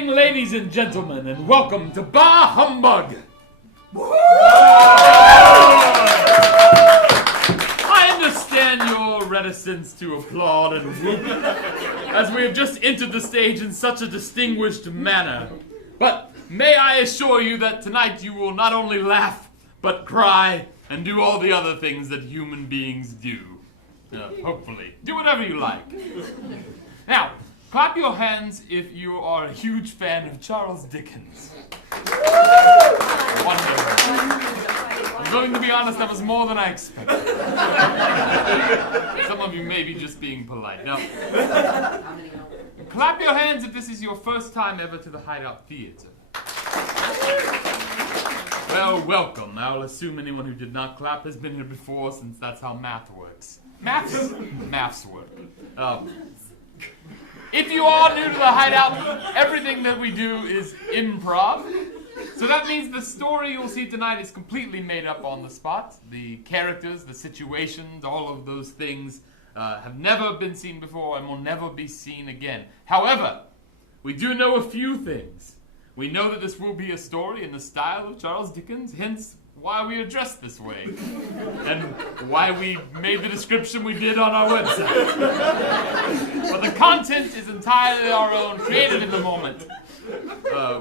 evening, ladies and gentlemen, and welcome to Bah Humbug! I understand your reticence to applaud and whoop, as we have just entered the stage in such a distinguished manner. But may I assure you that tonight you will not only laugh, but cry, and do all the other things that human beings do. Hopefully. Do whatever you like. Now, clap your hands if you are a huge fan of Charles Dickens. Wonderful. I'm going to be honest, that was more than I expected. Some of you may be just being polite. Now, clap your hands if this is your first time ever to the Hideout Theatre. Well, welcome. I'll assume anyone who did not clap has been here before, since that's how math works. Maths work. If you are new to the Hideout, everything that we do is improv. So that means the story you'll see tonight is completely made up on the spot. The characters, the situations, all of those things have never been seen before and will never be seen again. However, we do know a few things. We know that this will be a story in the style of Charles Dickens, hence why we are dressed this way, and why we made the description we did on our website. But the content is entirely our own, created in the moment.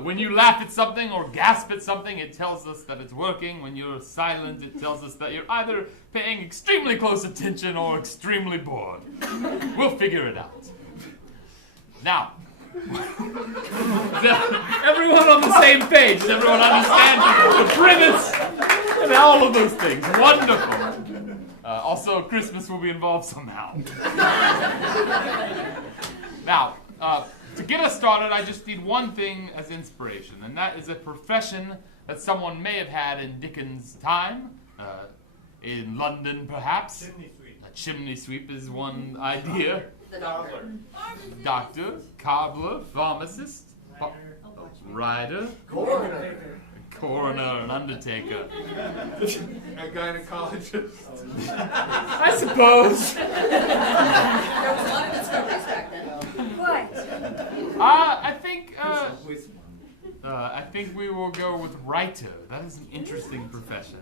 When you laugh at something or gasp at something, it tells us that it's working. When you're silent, it tells us that you're either paying extremely close attention or extremely bored. We'll figure it out. Now, everyone on the same page. Does everyone understand the premise and all of those things? Wonderful. Also, Christmas will be involved somehow. Now, to get us started, I just need one thing as inspiration, and that is a profession that someone may have had in Dickens' time, in London perhaps. Chimney sweep. A chimney sweep is one idea. The doctor. Doctor, cobbler, pharmacist, rider, coroner, an undertaker. A gynecologist. I suppose. There was a lot of discoveries back then. What? I think we will go with writer. That is an interesting profession.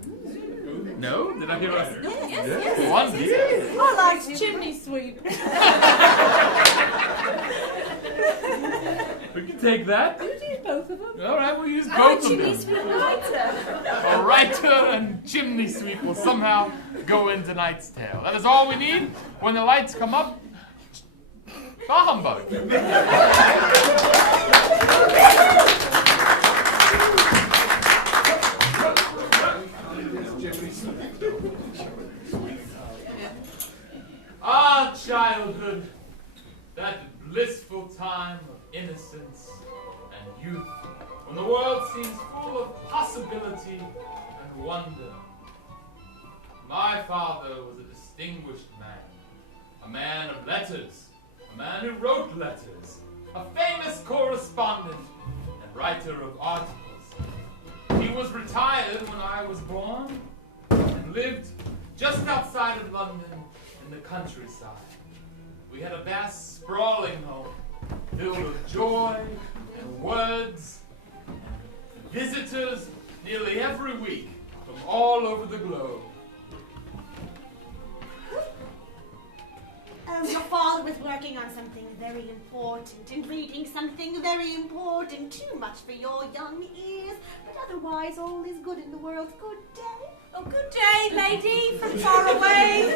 No? Did I hear right? Yes. One? Yes. I like chimney sweep. We can take that. You use both of them. All right, we'll use both of Chimney them. sweep writer. A writer and chimney sweep will somehow go in tonight's tale. That is all we need. When the lights come up, Bah Humbug. Ah, childhood, that blissful time of innocence and youth, when the world seems full of possibility and wonder. My father was a distinguished man, a man of letters, a man who wrote letters, a famous correspondent and writer of articles. He was retired when I was born and lived just outside of London in the countryside. We had a vast, sprawling home filled with joy and words and visitors nearly every week from all over the globe. Your father was working on something very important and reading something very important. Too much for your young ears, but otherwise all is good in the world. Good day. Oh, good day, lady from far away.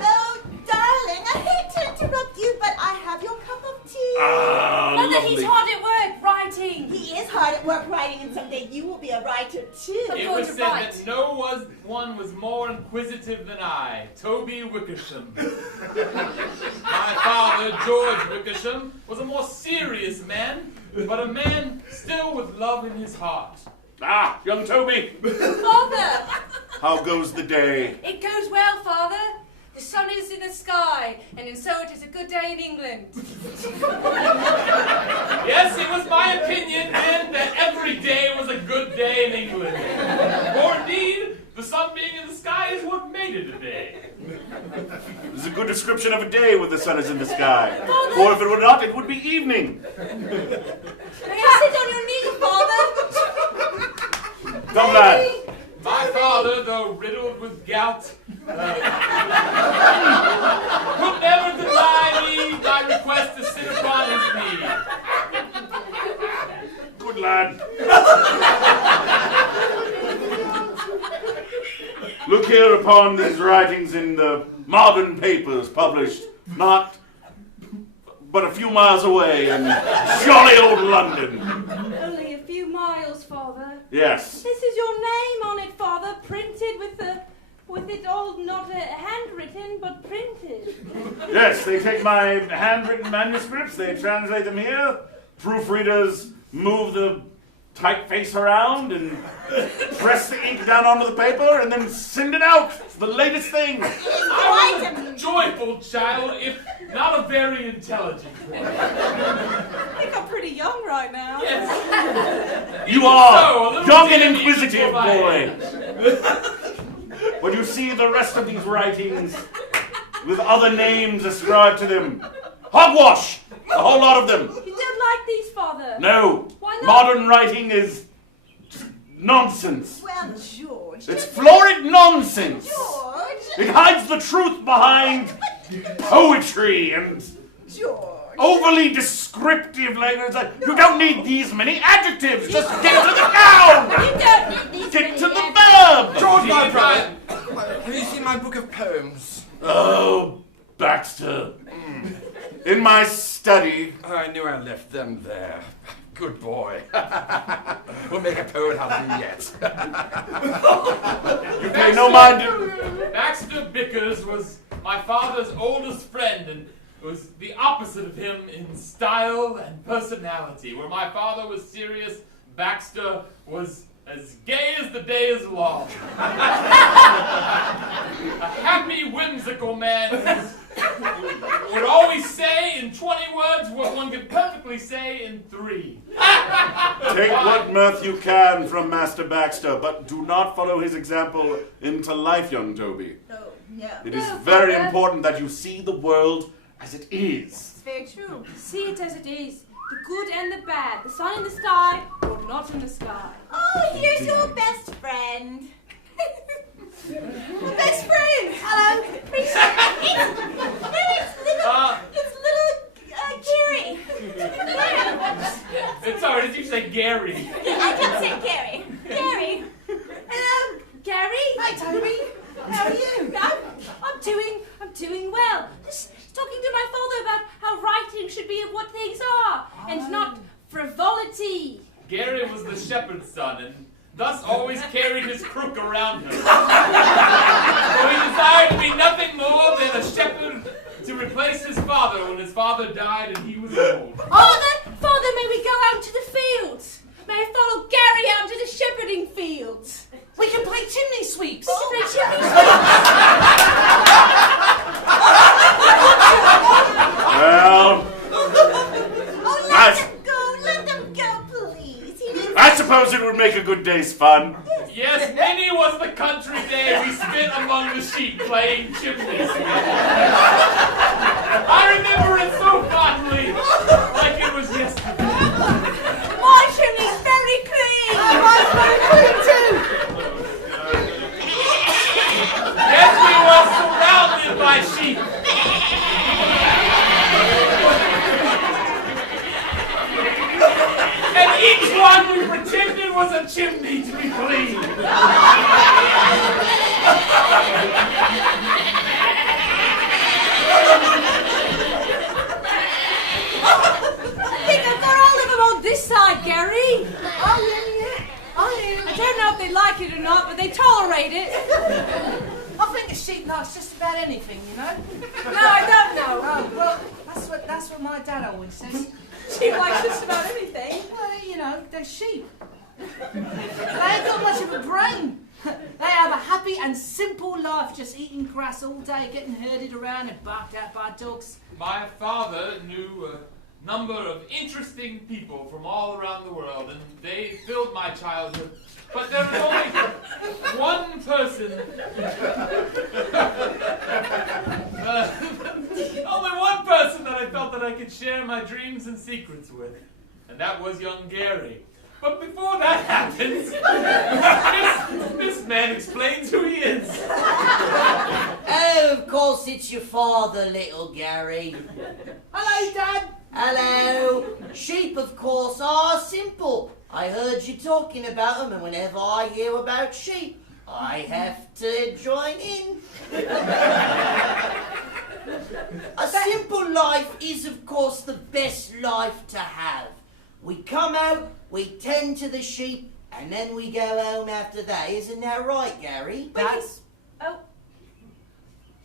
Oh, darling, I hate to interrupt you, but I have your cup of tea. Mother, he's hard at work writing. He is hard at work writing, and someday you will be a writer too. It was said that no one was more inquisitive than I, Toby Wickersham. My father, George Wickersham, was a more serious man, but a man still with love in his heart. Ah, young Toby! Father! How goes the day? It goes well, Father. The sun is in the sky, and so it is a good day in England. Yes, it was my opinion then that every day was a good day in England. Or indeed, the sun being in the sky is what made it a day. This is a good description of a day when the sun is in the sky. Or if it were not, it would be evening. May I sit on your knee, Father? Come, lad. My father, though riddled with gout, could never deny me my request to sit upon his knee. Good lad. Look here upon these writings in the modern papers published not but a few miles away in jolly old London. Only a few miles, Father. Yes. This is your name on it, Father, printed with it all not handwritten, but printed. Yes, they take my handwritten manuscripts, they translate them here. Proofreaders move the typeface around and press the ink down onto the paper and then send it out. It's the latest thing. I was a joyful child, if not a very intelligent one. I think I'm pretty young right now. Yes. You are So, a little young and dandy inquisitive, for my boy. When you see the rest of these writings with other names ascribed to them, hogwash! A whole lot of them. You don't like these, Father? No. Why not? Modern writing is nonsense. Well, George. It's florid nonsense. George. It hides the truth behind poetry and George. overly descriptive language. You don't need these many adjectives. Just get to the noun. You don't need these Get many to the adjectives. verb. George, my brother, have you seen my book of poems? Oh, Baxter. In my study. I knew I left them there. Good boy. We'll make a poet out of you yet. You pay no mind. Baxter Bickers was my father's oldest friend and was the opposite of him in style and personality. Where my father was serious, Baxter was as gay as the day is long. A happy, whimsical man who would always say in 20 words what one could perfectly say in 3. Take what mirth you can from Master Baxter, but do not follow his example into life, young Toby. Oh, no. It is No, very Father. important that you see the world as it is. It's very true. See it as it is. The good and the bad. The sun in the sky or not in the sky. Oh, here's your best friend. My best friend. Hello. It's little Gary. Sorry, did you say Gary? I did say Gary. Gary. Hello, Gary. Hi, Toby. How are you? I'm doing well. Just talking to my father about how writing should be of what things are and not frivolity. Gary was the shepherd's son and thus always carried his crook around him. So he desired to be nothing more than a shepherd to replace his father when his father died and he was old. Father, may we go out to the fields? May I follow Gary out to the shepherding fields? We can play chimney sweeps. We can play chimney Well, Oh, let them go, please. I suppose it would make a good day's fun. Yes, many was the country day we spent among the sheep playing chimneys. I remember it so fondly, like it was yesterday. My chimney's very clean. Mine's very clean too. Yes, we were surrounded by sheep. And each one we pretended was a chimney to be clean. I think I've got all of them on this side, Gary. Oh yeah. I don't know if they like it or not, but they tolerate it. I think a sheep likes just about anything, you know. No, I don't know. Oh well, that's what my dad always says. She likes just about anything. Well, you know, they're sheep. They ain't got much of a brain. They have a happy and simple life, just eating grass all day, getting herded around and barked at by dogs. My father knew a number of interesting people from all around the world, and they filled my childhood. But there was only one person could share my dreams and secrets with. And that was young Gary. But before that happens, this man explains who he is. Oh, of course it's your father, little Gary. Hello, Dad. Hello. Sheep, of course, are simple. I heard you talking about them, and whenever I hear about sheep, I have to join in. A simple life is, of course, the best life to have. We come out, we tend to the sheep, and then we go home after that. Isn't that right, Gary? That's... Oh.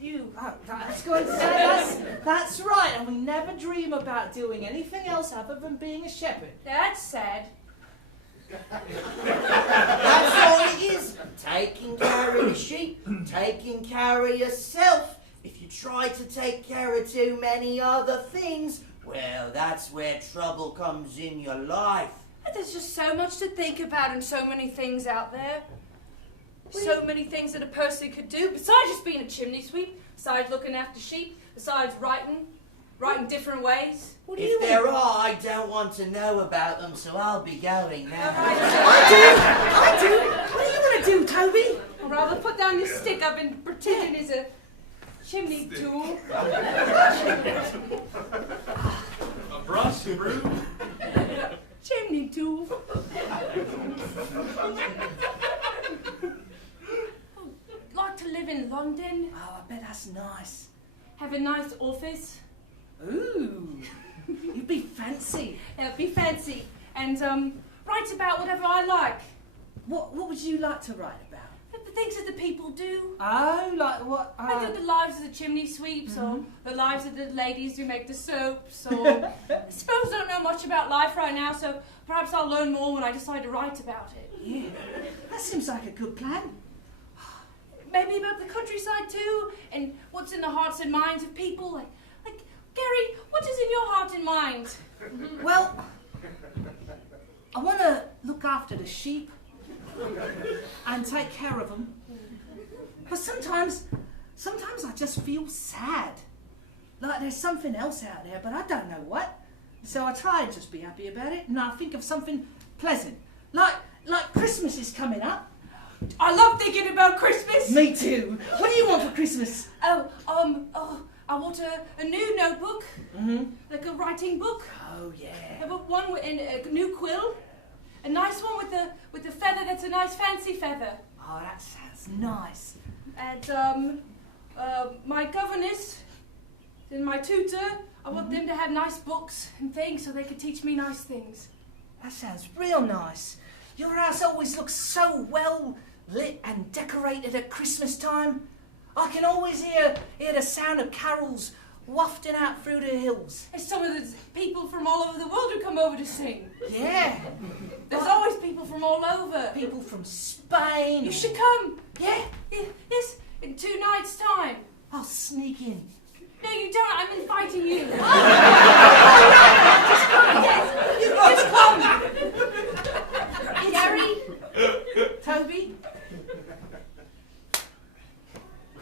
You. Oh, that's going to say that's right, and we never dream about doing anything else other than being a shepherd. That's sad. That's all it is. Taking care of the sheep, taking care of yourself. If you try to take care of too many other things, well, that's where trouble comes in your life. There's just so much to think about and so many things out there. So many things that a person could do, besides just being a chimney sweep, besides looking after sheep, besides writing different ways. If there are, I don't want to know about them, so I'll be going now. I do. What do you want to do, Toby? I'd rather put down this stick I've been pretending is a chimney tool. A brush, a broom. Chimney tool. Like to live in London. Oh, I bet that's nice. Have a nice office. Ooh, you'd be fancy. Be fancy. And write about whatever I like. What would you like to write about? The things that the people do. Oh, like what? Like the lives of the chimney sweeps, or the lives of the ladies who make the soaps, or... I suppose I don't know much about life right now, so perhaps I'll learn more when I decide to write about it. Yeah, that seems like a good plan. Maybe about the countryside too, and what's in the hearts and minds of people. Like Gary, what is in your heart and mind? Well, I want to look after the sheep and take care of them. But sometimes I just feel sad. Like there's something else out there, but I don't know what. So I try and just be happy about it, and I think of something pleasant. Like Christmas is coming up. I love thinking about Christmas. Me too. What do you want for Christmas? I want a new notebook, like a writing book. Oh yeah. I want one with a new quill, a nice one with the feather that's a nice fancy feather. Oh, that sounds nice. And my governess and my tutor, I want them to have nice books and things so they can teach me nice things. That sounds real nice. Your house always looks so well lit and decorated at Christmas time. I can always hear the sound of carols wafting out through the hills. It's some of the people from all over the world who come over to sing. Yeah. There's always people from all over. People from Spain. You should come. Yeah? Yes, in 2 nights' time. I'll sneak in. No, you don't. I'm inviting you. Just come. Gary? Toby?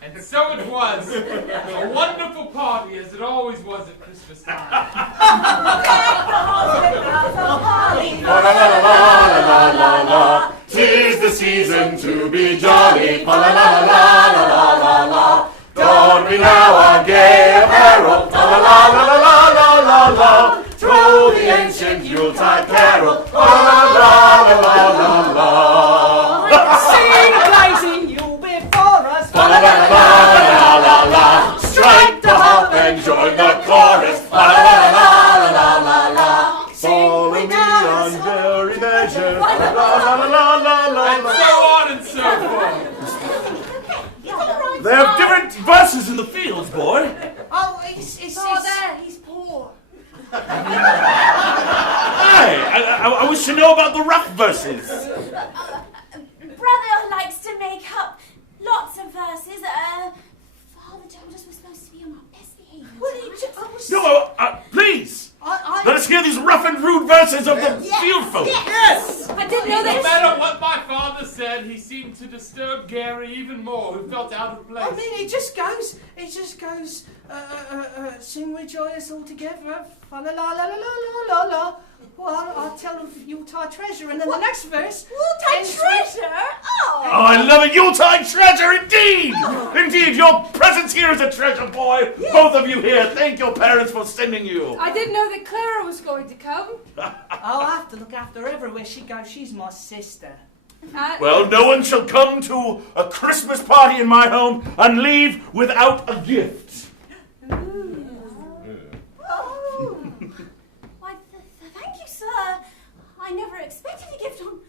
And so it was. A wonderful party, as it always was at Christmas time. La la la la la la la. 'Tis the season to be jolly. La la la la la la la la. Don we now our gay apparel. La la la la la la la la. Throw the ancient Yuletide carol. La la la la la la. Sing blazing, you'll be for us. La la la la la la la. Strike the harp and join the chorus. La la la la la la la. Follow me on very measure. La la la la la la And la. so on and so forth. They have different verses in the fields, boy. Oh, it's There, he's poor. Hey, I wish to know about the rough verses. Brother likes to make up lots of verses. Father told us we're supposed to be on our best behaviour. No, please. Let us hear these rough and rude verses of the field folk. Yes! I didn't know No this. matter what my father said, said he seemed to disturb Gary even more, who felt out of place. I mean, it just goes, sing we joyous all together, fa la la la la la la la. Well, I'll tell of Yuletide treasure, and then the next verse. Yuletide treasure? Oh! Oh, I love it! Yuletide treasure, indeed! Indeed, your presence here is a treasure, boy! Yes. Both of you here, thank your parents for sending you! I didn't know that Clara was going to come. I'll have to look after her everywhere she goes. She's my sister. Well, no one shall come to a Christmas party in my home and leave without a gift. Oh! Why, thank you, sir. I never expected a gift on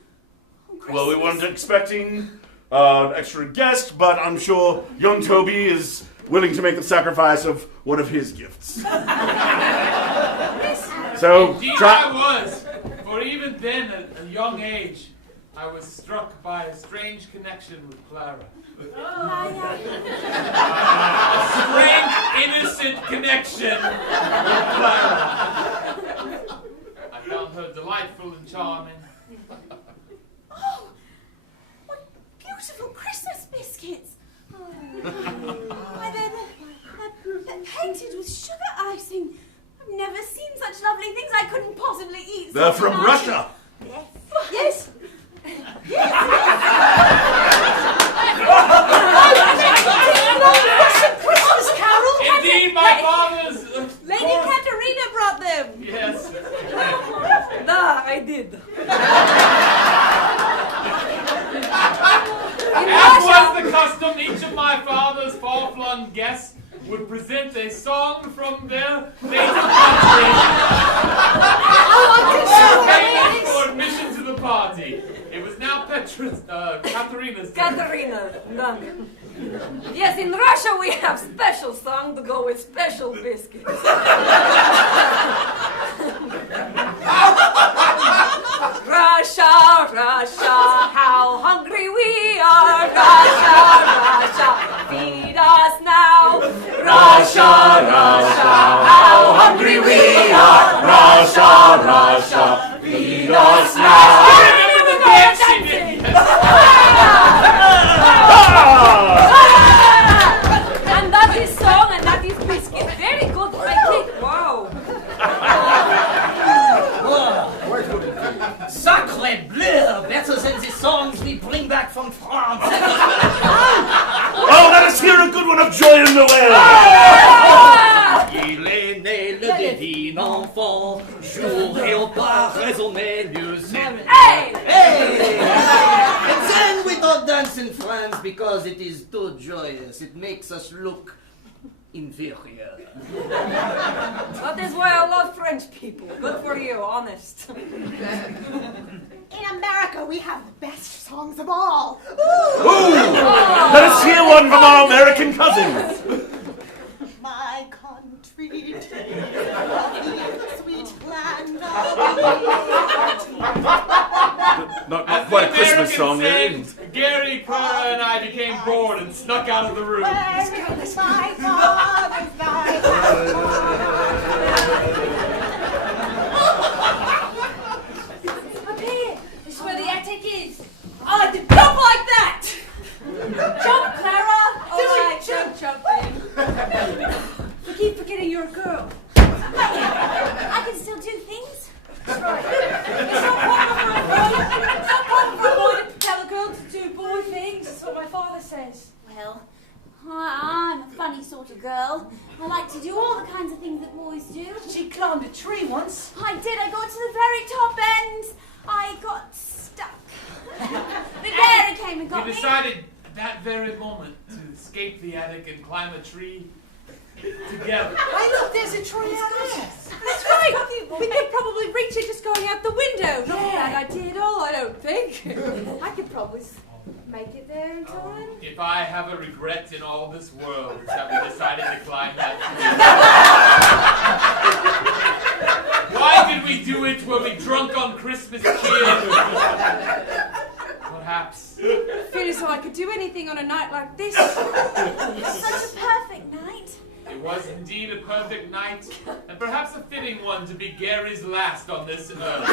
Christmas. Well, we weren't expecting an extra guest, but I'm sure young Toby is willing to make the sacrifice of one of his gifts. So, Indeed I was, for even then, at a young age, I was struck by a strange connection with Clara. A strange, innocent connection with Clara. I found her delightful and charming. Oh! What beautiful Christmas biscuits! Oh. Why, they're painted with sugar icing. I've never seen such lovely things. I couldn't possibly eat. they're such from an Russia. Yes. Yes. Christmas carol. Indeed, my father's... Lady Katerina brought them. Yes. Nah, I did. As was the custom, each of my father's far-flung guests would present a song from their native country paying for admission to the party. It was now Katerina's turn. Katerina, yes, in Russia we have special song to go with special biscuits. Russia, Russia, how hungry we are. Russia, Russia, feed us now. Russia, Russia, how hungry we are. Russia, Russia, feed us now. Remember the dance she did? And that is song and that is biscuit. Very good, I think. Wow. Sacre bleu! Better than the songs we bring back from France. Oh, let us hear a good one of Joy in Noël! Il est né le divin enfant, jour et au pas raisonner mieux c'est. Hey! Hey! And then we don't dance in France because it is too joyous. It makes us look inferior. That is why I love French people. Good for you, honest. In America, we have the best songs of all. Ooh! Let us hear one from our American cousins! My country, sweet land of Not As quite a the Christmas Americans song, sang, eh? Gary, Clara, and I became bored and snuck out of the room. where is my father's life? Up here. This is where the attic is. Oh, jump like that! Jump, Clara. All right, jump in. You keep forgetting you're a girl. I can still do things. That's right. It's not proper for a boy to tell a girl to do boy things. That's what my father says. Well, I'm a funny sort of girl. I like to do all the kinds of things that boys do. She climbed a tree once. I did. I got to the very top end. I got stuck. The bear came and got We me. decided that very moment to escape the attic and climb a tree together. Hey, look, there's a tree out there. That's right. We could probably reach it just going out the window. Not a bad idea at all, I don't think. I could probably make it there in time. If I have a regret in all this world, it's that we decided to climb that tree. Why did we do it? Were we drunk on Christmas cheer? Perhaps. I feel as though I could do anything on a night like this. Such a perfect night. It was indeed a perfect night, and perhaps a fitting one to be Gary's last on this earth.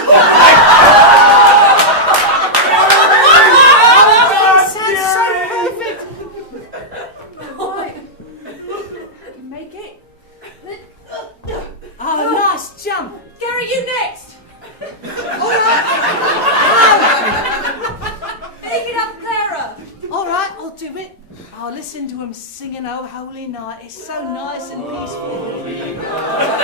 lovely night. It's so nice and peaceful.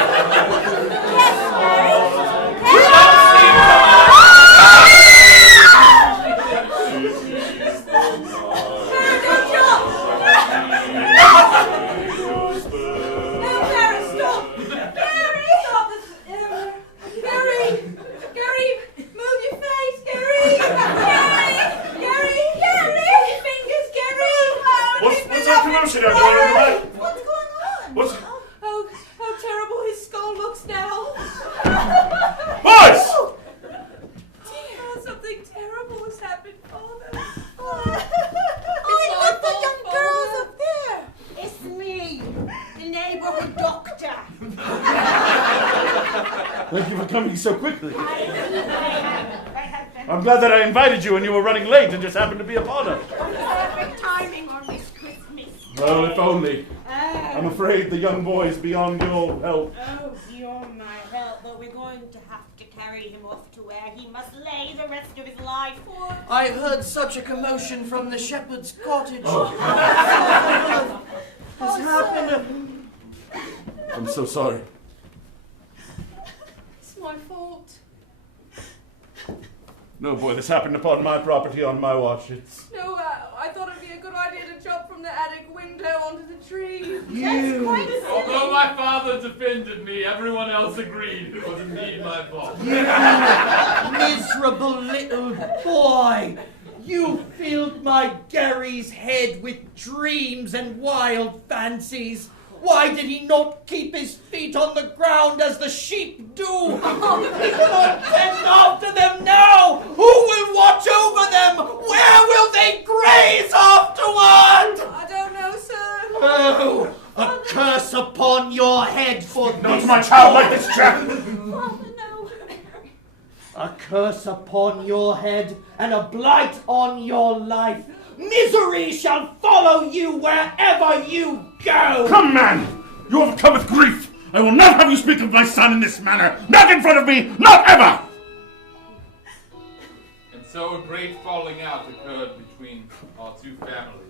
What's going on? How terrible his skull looks now. Boys! Dear, something terrible has happened, Father. Look, the young girls up there. It's me, the neighborhood doctor. Thank you for coming so quickly. I'm glad that I invited you and you were running late and just happened to be upon us. Perfect timing on this Christmas. Well, if only. I'm afraid the young boy's beyond your help. Oh, beyond my help, but we're going to have to carry him off to where he must lay the rest of his life. I heard such a commotion from the shepherd's cottage. What's happened? I'm so sorry. It's my fault. No, boy, this happened upon my property on my watch. It's... No, I thought it'd be a good idea to jump from the attic window onto the tree. Although my father defended me, everyone else agreed it was indeed my fault. You miserable little boy! You filled my Gary's head with dreams and wild fancies. Why did he not keep his feet on the ground as the sheep do? He cannot tend after them now! Who will watch over them? Where will they graze afterward? I don't know, sir. Oh, a curse upon your head for Not this. my child like this chap! Father, no. A curse upon your head and a blight on your life. Misery shall follow you wherever you go. Come, man! You have come with grief. I will not have you speak of my son in this manner. Not in front of me, not ever! And so a great falling out occurred between our two families.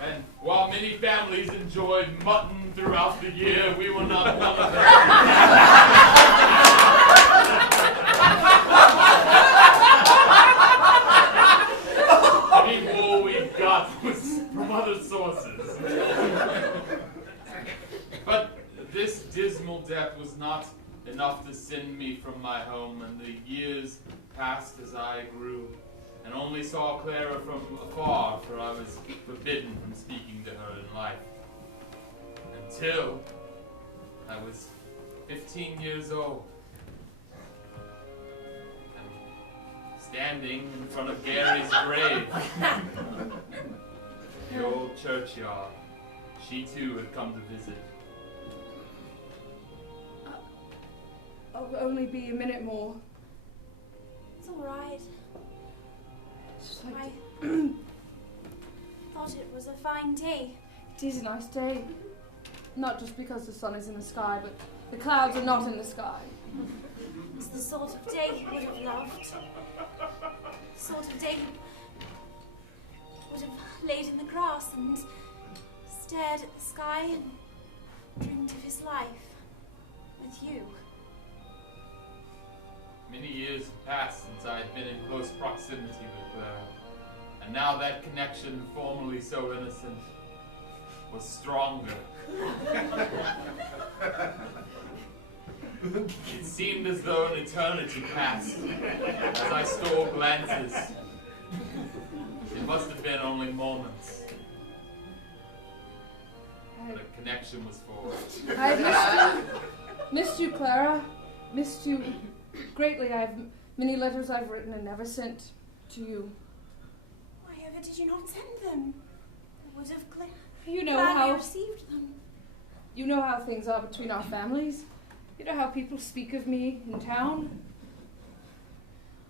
And while many families enjoyed mutton throughout the year, we were not one of them. Any wool we got was from other sources. But this dismal death was not enough to send me from my home, and the years passed as I grew, and only saw Clara from afar, for I was forbidden from speaking to her in life. Until I was 15 years old. Standing in front of Gary's grave, the old churchyard, she too had come to visit. I'll only be a minute more. It's all right. It's like, I thought it was a fine day. it is a nice day. Not just because the sun is in the sky, but the clouds are not in the sky. It's the sort of day he would have loved. The sort of day he would have laid in the grass and stared at the sky and dreamed of his life with you. Many years had passed since I had been in close proximity with Clara, and now that connection, formerly so innocent, was stronger. It seemed as though an eternity passed as I stole glances. It must have been only moments. But a connection was forged. I missed you, Clara. Missed you greatly. I have many letters I've written and never sent to you. Why ever did you not send them? I would have You know gladly how received them. you know how things are between our families. You know how people speak of me in town.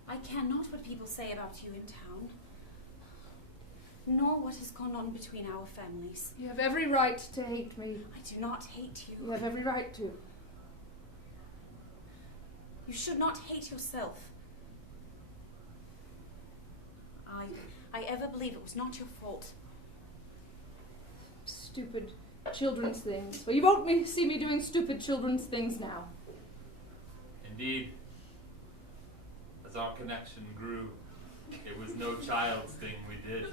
I care not what people say about you in town, nor what has gone on between our families. You have every right to hate me. I do not hate you. You have every right to. You should not hate yourself. I ever believe it was not your fault. Stupid children's things. But you won't see me doing stupid children's things now. Indeed, as our connection grew, it was no child's thing we did.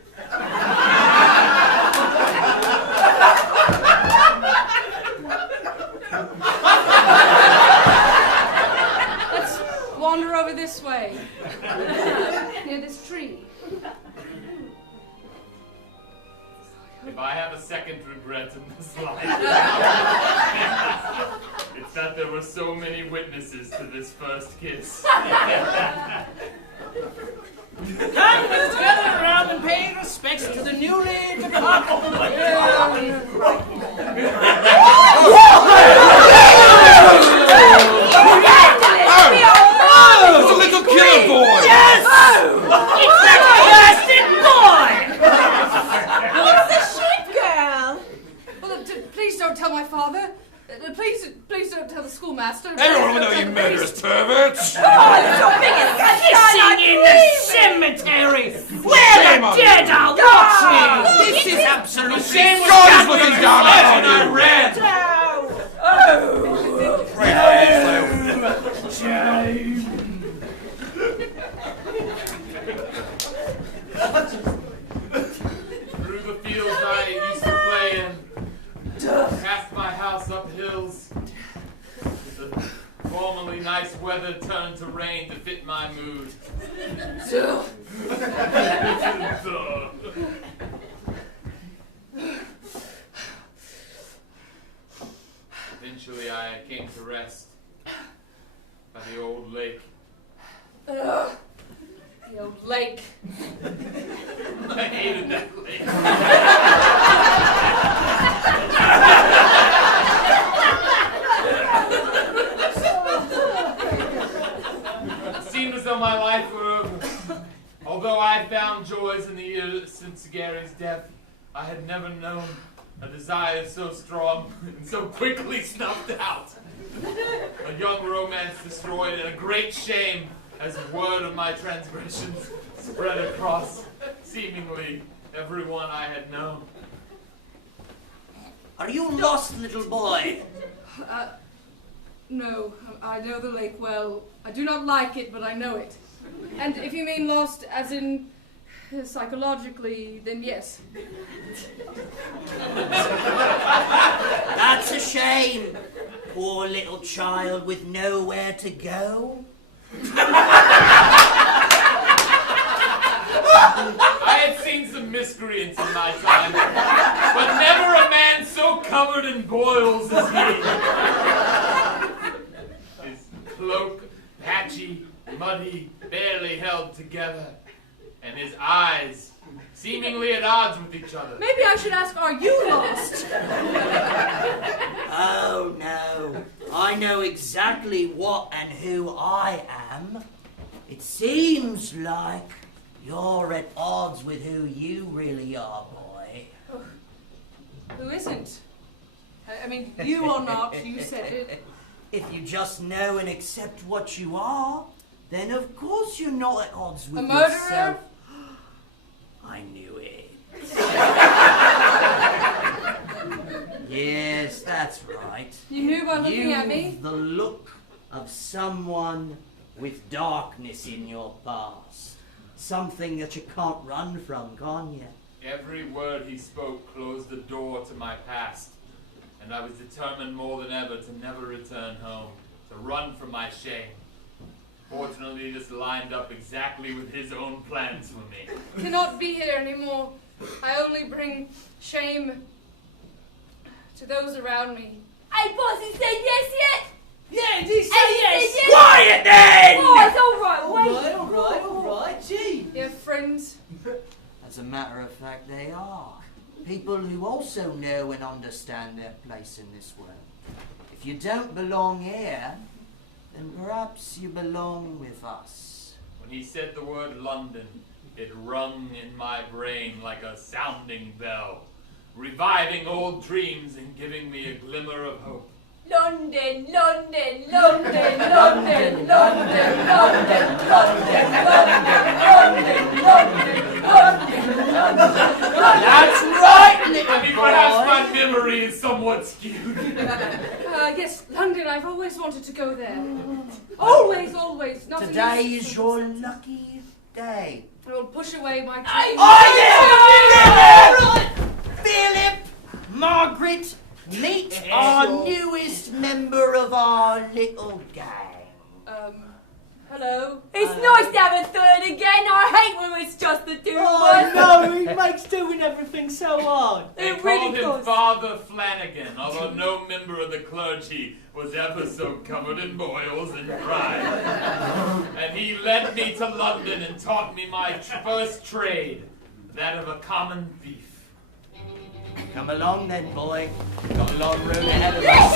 Let's wander over this way, near this tree. If I have a second regret in this life, it's that there were so many witnesses to this first kiss. Come together around and pay respects to the newly departed. It's a little killer boy! Yes! It's that blasted boy! It's the sheep girl. Well, please don't tell my father. Please don't tell the schoolmaster. Everyone will know you murderous perverts! Kissing in the cemetery! Where Shame the on dead you. are watching! This is absolutely Shame God is looking down upon you! red! Pray for Through the fields I used to play in, past my house up hills, with the formerly nice weather turned to rain to fit my mood. Eventually I came to rest by the old lake. The old lake. I hated that lake. It seemed as though my life were over. Although I had found joys in the years since Gary's death, I had never known a desire so strong and so quickly snuffed out. A young romance destroyed, and a great shame as word of my transgressions spread across seemingly everyone I had known. Are you lost, little boy? No, I know the lake well. I do not like it, but I know it. And if you mean lost as in psychologically, then yes. That's a shame. Poor little child with nowhere to go. I had seen some miscreants in my time, but never a man so covered in boils as he. His cloak, patchy, muddy, barely held together, and his eyes seemingly at odds with each other. Maybe I should ask, are you lost? Oh, no. I know exactly what and who I am. It seems like you're at odds with who you really are, boy. Oh, who isn't? I mean, you or not, you said it. If you just know and accept what you are, then of course you're not at odds with A murderer? yourself. I knew it. Yes, that's right. You knew by looking at me? You've the look of someone with darkness in your past. Something that you can't run from, can you? Every word he spoke closed the door to my past, and I was determined more than ever to never return home, to run from my shame. Fortunately, this lined up exactly with his own plans for me. Cannot be here anymore. I only bring shame to those around me. Hey, boss, he said yes yet? Yeah, did he say Hey, he said yes? Quiet then! Oh, it's all right. Wait. All right, gee. You have friends? As a matter of fact, they are. People who also know and understand their place in this world. If you don't belong here, then perhaps you belong with us. When he said the word London, it rung in my brain like a sounding bell, reviving old dreams and giving me a glimmer of hope. London, London, London, London, London, London, London, London, London, London. That's right, little I mean, boy. perhaps my memory is somewhat skewed. Yes, London, I've always wanted to go there. Always, always. Nothing Today else. is your lucky day. I'll push away my Philip, Margaret, meet our newest member of our little gang. Hello. It's nice to have a third again. I hate when it's just the two of us. no, he makes doing everything so hard. They It called really him does. Father Flanagan, although no member of the clergy was ever so covered in boils and pride. And he led me to London and taught me my first trade, that of a common thief. Come along then, boy. We've got a long road ahead of us.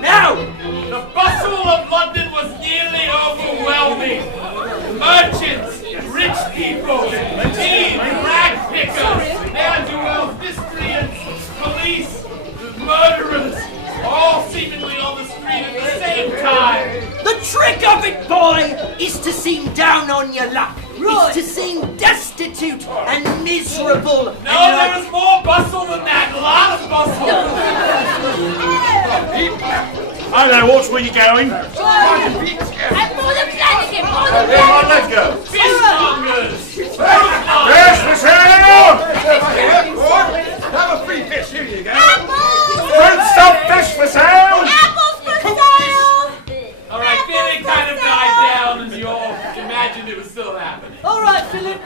Now! The bustle of London was nearly overwhelming. Merchants, rich people, thieves, rag pickers, ne'er-do-well miscreants, police, murderers, all seemingly on the street at the same time. The trick of it, boy, is to seem down on your luck. Right. It's to seem destitute and miserable. No, there was more bustle than that. A lot of bustle. I know, watch where you're going. And for the Flanagan, for the Come on, let's go. Fishmongers. Yes, Miss Hill! Have a free fish, here you go. Don't stop fish for sale! apples for sale. All right, then it kind of died down, and you all imagined it was still happening. All right, Philip,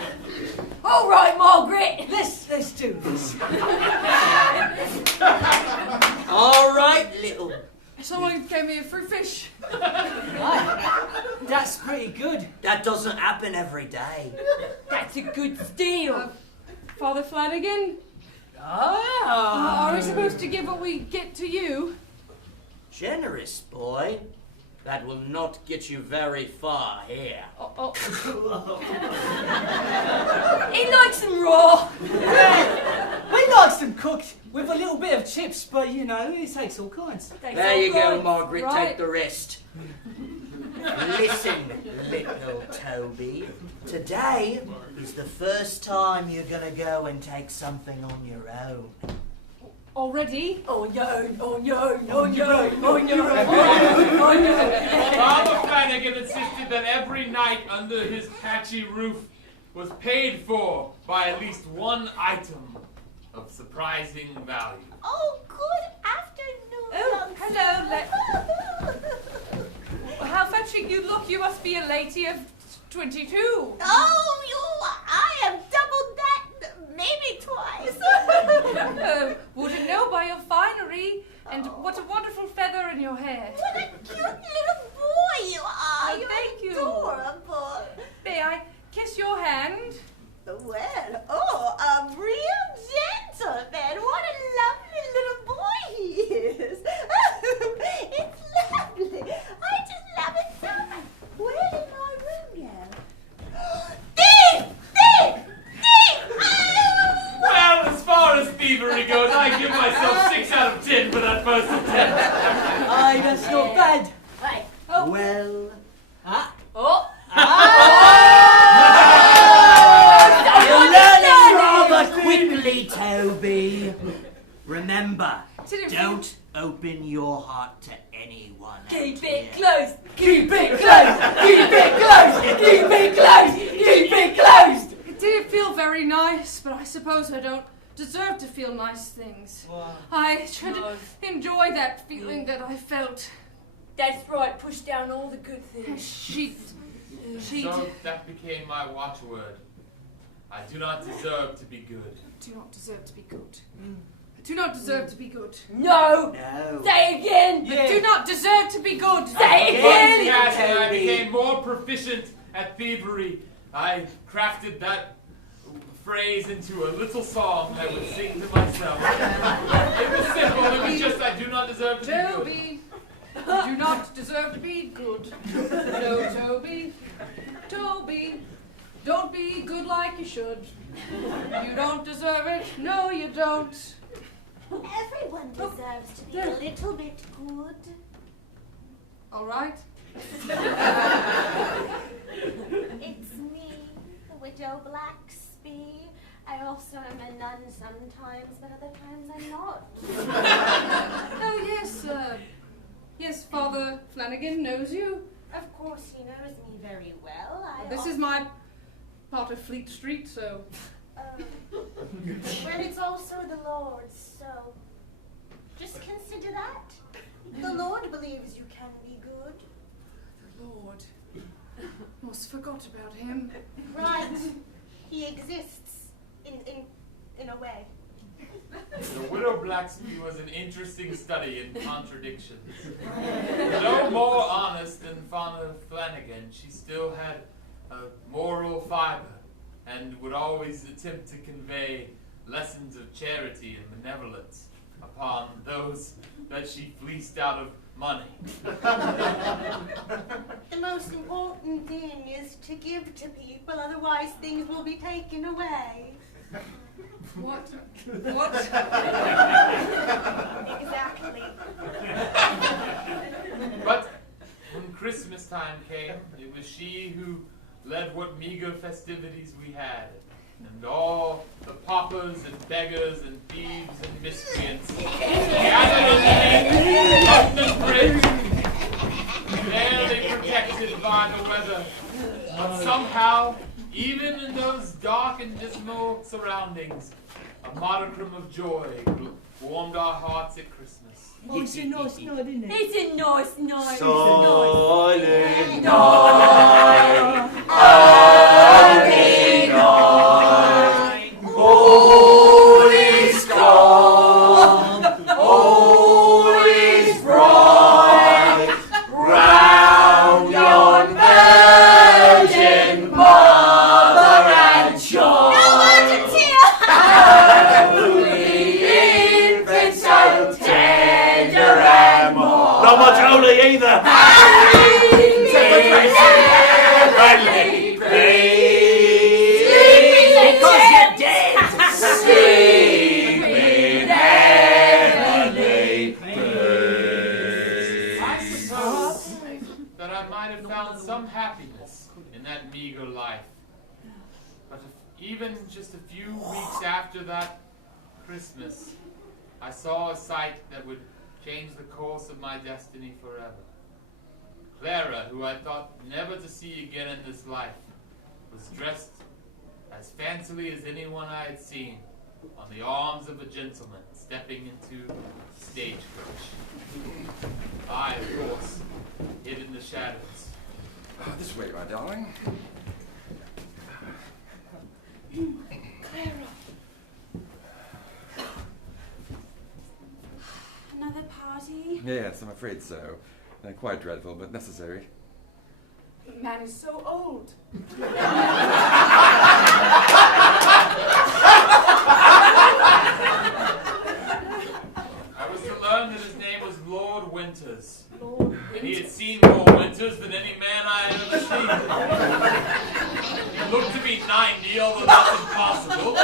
All right, Margaret. let's do this. All right, little. Someone gave me a free fish. That's pretty good. That doesn't happen every day. That's a good steal. Father Flanagan, are we supposed to give what we get to you? Generous, boy. That will not get you very far here. He likes them raw. We like them cooked with a little bit of chips, but you know, it takes all kinds. There you go, Margaret. Right. Take the rest. Listen, little Toby. Today is the first time you're gonna go and take something on your own. Already? On your own, on your own, on your own, on your own, on your own. Father Flanagan insisted that every night under his patchy roof was paid for by at least one item of surprising value. Oh, good afternoon. Oh, hello. How fetching you look. You must be a lady of 22. Oh, I have doubled that, maybe twice. Wouldn't know by your finery. And what a wonderful feather in your hair. What a cute little boy you are. Oh, thank you. Adorable. May I kiss your hand? Well, a real gentleman. What a lovely little boy he is. It's lovely. I just love it so much. Where did my room go? Thief! Thief! Thief! Oh! Well, as far as thievery goes, I give myself 6 out of 10 for that first attempt. Aye, that's not bad. Right. Well, you're learning rather quickly, Toby. Remember, don't open your heart to anyone. Keep out it here. close. Keep it closed! Keep it closed! Keep it closed! Keep it closed! It did feel very nice, but I suppose I don't deserve to feel nice things. I should enjoy that feeling that I felt. That's right. Push down all the good things. Sheet. So that became my watchword. I do not deserve to be good. Do not deserve to be good. I do not deserve to be good. No. No. Say again. I do not deserve to be good. Say again. Yes, and I became more proficient at thievery. I crafted that phrase into a little song I would sing to myself. It was simple. It was just, I do not deserve to be good. Toby, you do not deserve to be good. No, Toby. Toby, don't be good like you should. You don't deserve it. No, you don't. Everyone deserves to be a little bit good. All right. It's me, the widow Blacksby. I also am a nun sometimes, but other times I'm not. Oh, yes, yes, Father Flanagan knows you. Of course, he knows me very well. This is my part of Fleet Street, so... Well, it's also the Lord's, so just consider that. The Lord believes you can be good. The Lord. Almost forgot about him. Right. He exists in a way. The widow Blacksby was an interesting study in contradictions. No more honest than Father Flanagan, she still had a moral fiber and would always attempt to convey lessons of charity and benevolence upon those that she fleeced out of money. The most important thing is to give to people, otherwise things will be taken away. What? What? Exactly. But when Christmas time came, it was she who led what meager festivities we had, and all the paupers and beggars and thieves and miscreants gathered underneath London Bridge, barely protected by the weather. But somehow, even in those dark and dismal surroundings, a modicum of joy warmed our hearts at Christmas. Oh, it's a nice night, isn't it? It's a nice night. Silent night. Holy night. All is calm. All is bright. Round yon virgin mother and child. No Argentina! Holy infant, so tender and mild. Not much holy either. Heavenly peace. Because you're dead. Sleep in heavenly peace. I suppose that I might have found some happiness in that meager life. But even just a few weeks after that Christmas, I saw a sight that would change the course of my destiny forever. Clara, who I thought never to see again in this life, was dressed as fancily as anyone I had seen on the arms of a gentleman stepping into the stagecoach. I, of course, hid in the shadows. This way, my darling. Clara. Another party? Yes, I'm afraid so. Quite dreadful, but necessary. The man is so old. I was to learn that his name was Lord Winters. And he had seen more winters than any man I had ever seen. He looked to be 90, although that's impossible.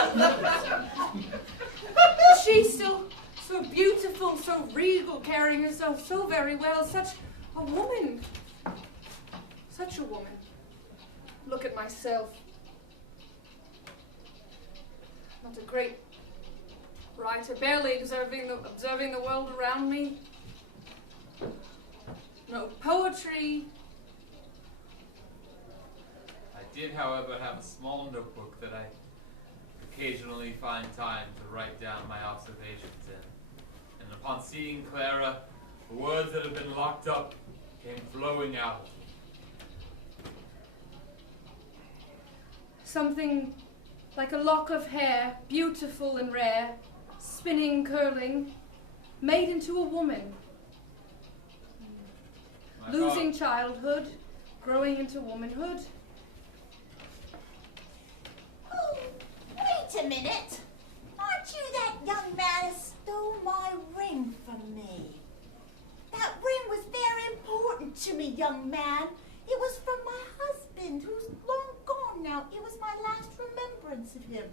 She's still so beautiful, so regal, carrying herself so very well. Such a woman. Such a woman. Look at myself. Not a great writer, barely observing the world around me. No poetry. I did, however, have a small notebook that I occasionally find time to write down my observations in. And upon seeing Clara, the words that had been locked up came flowing out. Something like a lock of hair, beautiful and rare, spinning, curling, made into a woman. Losing childhood, growing into womanhood. Oh, wait a minute. Aren't you that young man who stole my ring from me? That ring was very important to me, young man. It was from my husband, who's long gone now. It was my last remembrance of him.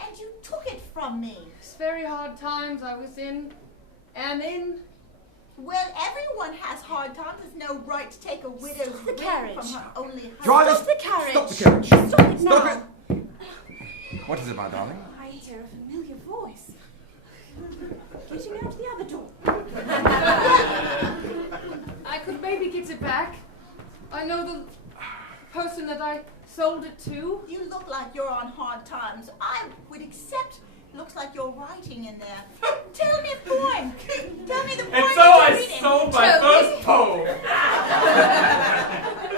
And you took it from me. It's very hard times I was in. Am in. Well, everyone has hard times. There's no right to take a widow's Stop the ring carriage. from her only husband. Drivers, Stop the carriage. Stop the carriage. Stop it now. Stop it. What is it, my darling? I hear a familiar voice. Getting out the other door. I could maybe get it back. I know the person that I sold it to. You look like you're on hard times. I would accept. Looks like you're writing in there. Tell me a poem. Tell me the poem. And so I you're reading. sold my first poem.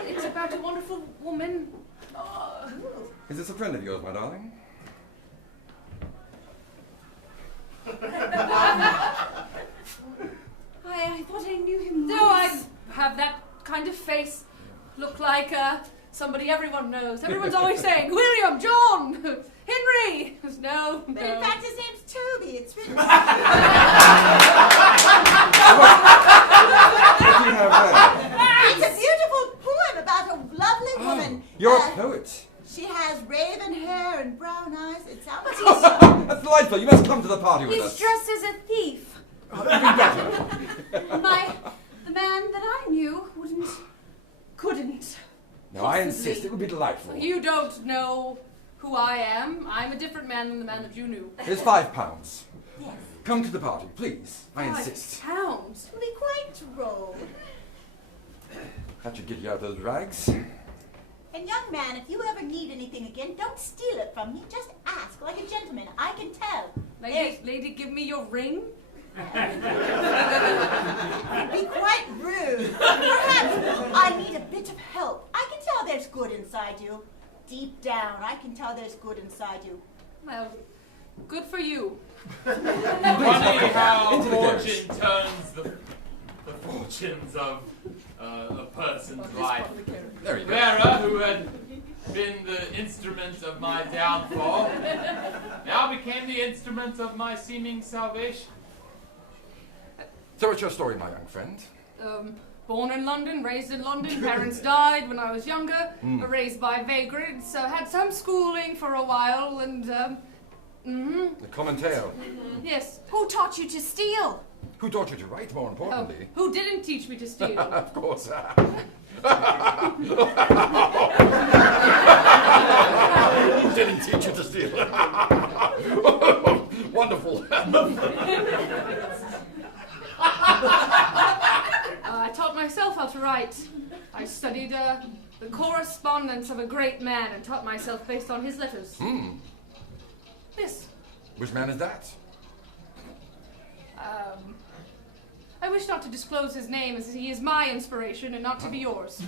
It's about a wonderful woman. Is this a friend of yours, my darling? I thought I knew him. No, I have that kind of face. Look like somebody everyone knows. Everyone's always saying, William, John, Henry. No. But in fact, his name's Toby. It's written. What do you have there? It's a beautiful poem about a lovely woman. You're a poet. She has raven hair and brown eyes. It sounds. That's delightful. You must come to the party with He's us. dressed as a thief. Even better. The man that I knew couldn't. No, I insist. It would be delightful. You don't know who I am. I'm a different man than the man that you knew. Here's £5. Yes. Come to the party, please. I insist. £5. It'll be quite droll. That should get you out of those rags. And young man, if you ever need anything again, don't steal it from me. Just ask, like a gentleman. I can tell. Lady, give me your ring. It'd be quite rude. Perhaps I need a bit of help. I can tell there's good inside you. Deep down, I can tell there's good inside you. Well, good for you. Funny how Into the fortune turns the fortunes of a person's life. There you go. Clara, who had been the instrument of my downfall, now became the instrument of my seeming salvation. So what's your story, my young friend? Born in London, raised in London, parents died when I was younger, raised by vagrants, had some schooling for a while, and, The common tale. yes. Who taught you to steal? Who taught you to write, more importantly? Who didn't teach me to steal? Of course. Who didn't teach you to steal? Wonderful. I taught myself how to write. I studied the correspondence of a great man and taught myself based on his letters. This. Which man is that? I wish not to disclose his name as he is my inspiration and not to be yours.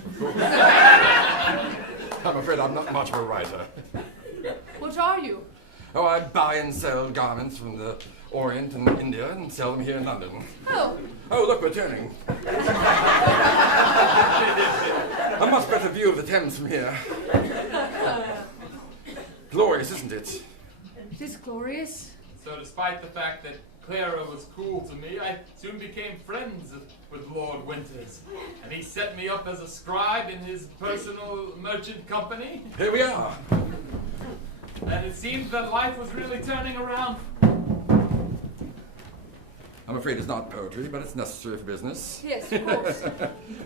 I'm afraid I'm not much of a writer. What are you? Oh, I buy and sell garments from the Orient and India and sell them here in London. Oh, Oh, look, we're turning. A much better view of the Thames from here. Glorious, isn't it? it is glorious. So despite the fact that Clara was cool to me, I soon became friends with Lord Winters. And he set me up as a scribe in his personal merchant company. Here we are. And it seemed that life was really turning around. I'm afraid it's not poetry, but it's necessary for business. Yes, of course.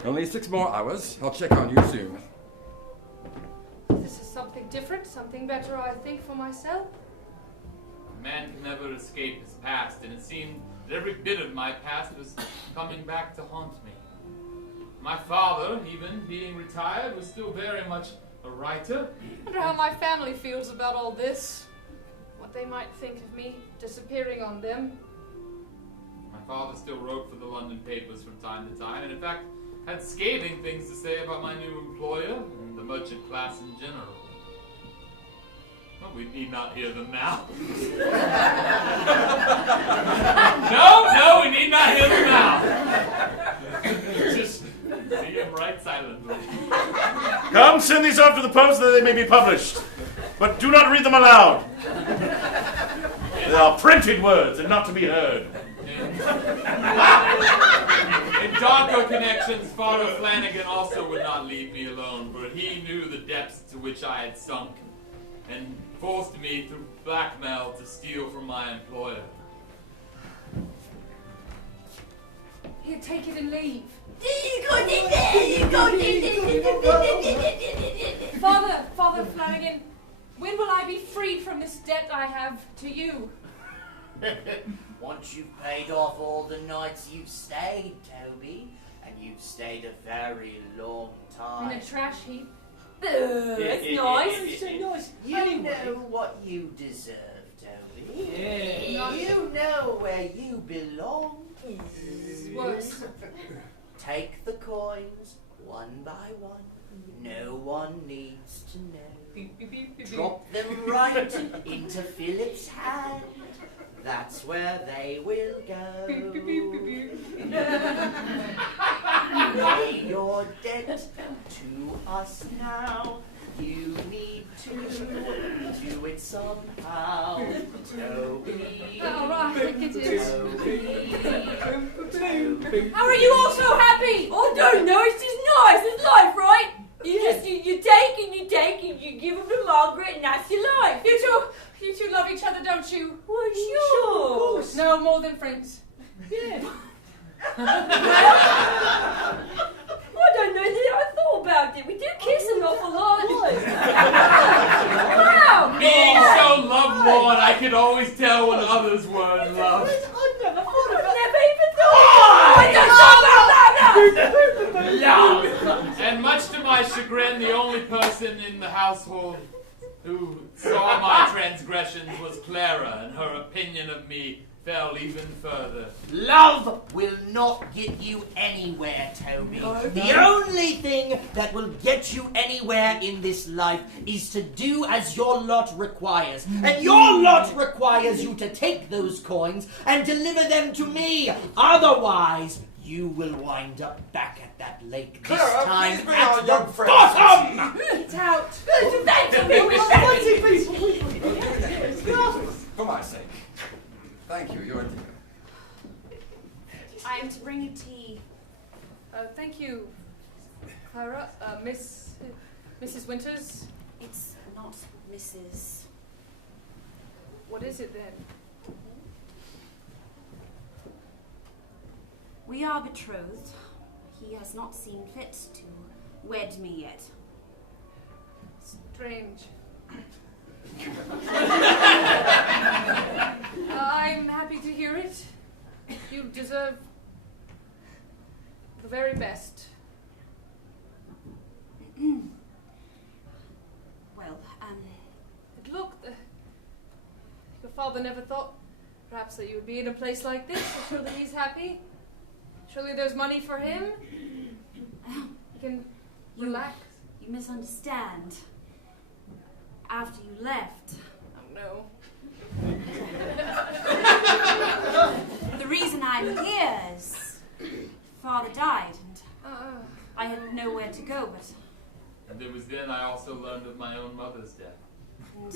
Only 6 more hours. I'll check on you soon. This is something different, something better, I think, for myself. A man can never escape his past, and it seemed that every bit of my past was coming back to haunt me. My father, even being retired, was still very much a writer. I wonder how my family feels about all this. What they might think of me disappearing on them. My father still wrote for the London papers from time to time, and in fact had scathing things to say about my new employer and the merchant class in general. Well, we need not hear them now. No, we need not hear them now. Just see them right silently. Come, send these off to the post that they may be published. But do not read them aloud. They are printed words and not to be heard. In darker connections, Father Flanagan also would not leave me alone, for he knew the depths to which I had sunk, and forced me through blackmail to steal from my employer. Here, take it and leave. Father Flanagan, when will I be freed from this debt I have to you? Once you've paid off all the nights you've stayed, Toby, and you've stayed a very long time. In a trash heap. It's nice. It's so nice. You know what you deserve, Toby. You know where you belong. Worse. Take the coins one by one. No one needs to know. Drop them right into Philip's hand. That's where they will go. Pay your debt to us now. You need to do it somehow. Toby. All right, I get it. Toby. How are you all so happy? I don't know, it's just nice, it's life, right? You take and you give them to Margaret and that's your life. You two love each other, don't you? Well, sure. No, more than friends. Yeah. I don't know that I thought about it. We do kiss an awful lot. Wow. Being so lovelorn, I could always tell when others were in love. I never even thought. And much to my chagrin, the only person in the household who saw my transgressions was Clara, and her opinion of me fell even further. Love will not get you anywhere, Toby. The only thing that will get you anywhere in this life is to do as your lot requires. And your lot requires you to take those coins and deliver them to me. Otherwise, you will wind up back at that lake this Clara, time please bring at our the young friend. bottom! It's out. For my sake. Thank you, you're a dear. I am to bring you tea. Thank you, Clara. Mrs. Winters. It's not Mrs. What is it then? We are betrothed. He has not seen fit to wed me yet. Strange. I'm happy to hear it. You deserve the very best. Well, But look, your father never thought perhaps that you would be in a place like this. So surely he's happy. Surely there's money for him. You can relax. You misunderstand. After you left. Oh no. The reason I'm here is Father died and I had nowhere to go but... And it was then I also learned of my own mother's death. And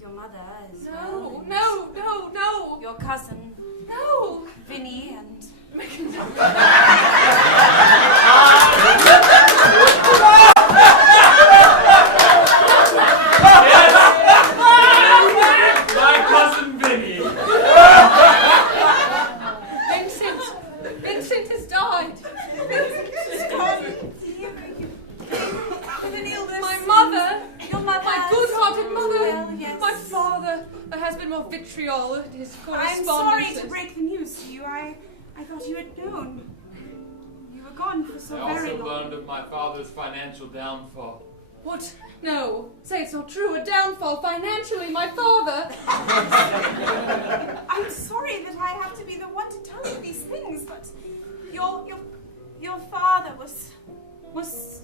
your mother as No, well. no. Your cousin. No. Vinny and... My cousin Vinny. Vincent has died. My mother, my good-hearted mother, Well, yes. my father, there has been more vitriol in his I'm correspondences. sorry to break the news to you. I thought you had known. You were gone for so I very also long. learned of my father's financial downfall. What? No, say it's not true. A downfall financially, my father. I'm sorry that I have to be the one to tell you these things, but your father was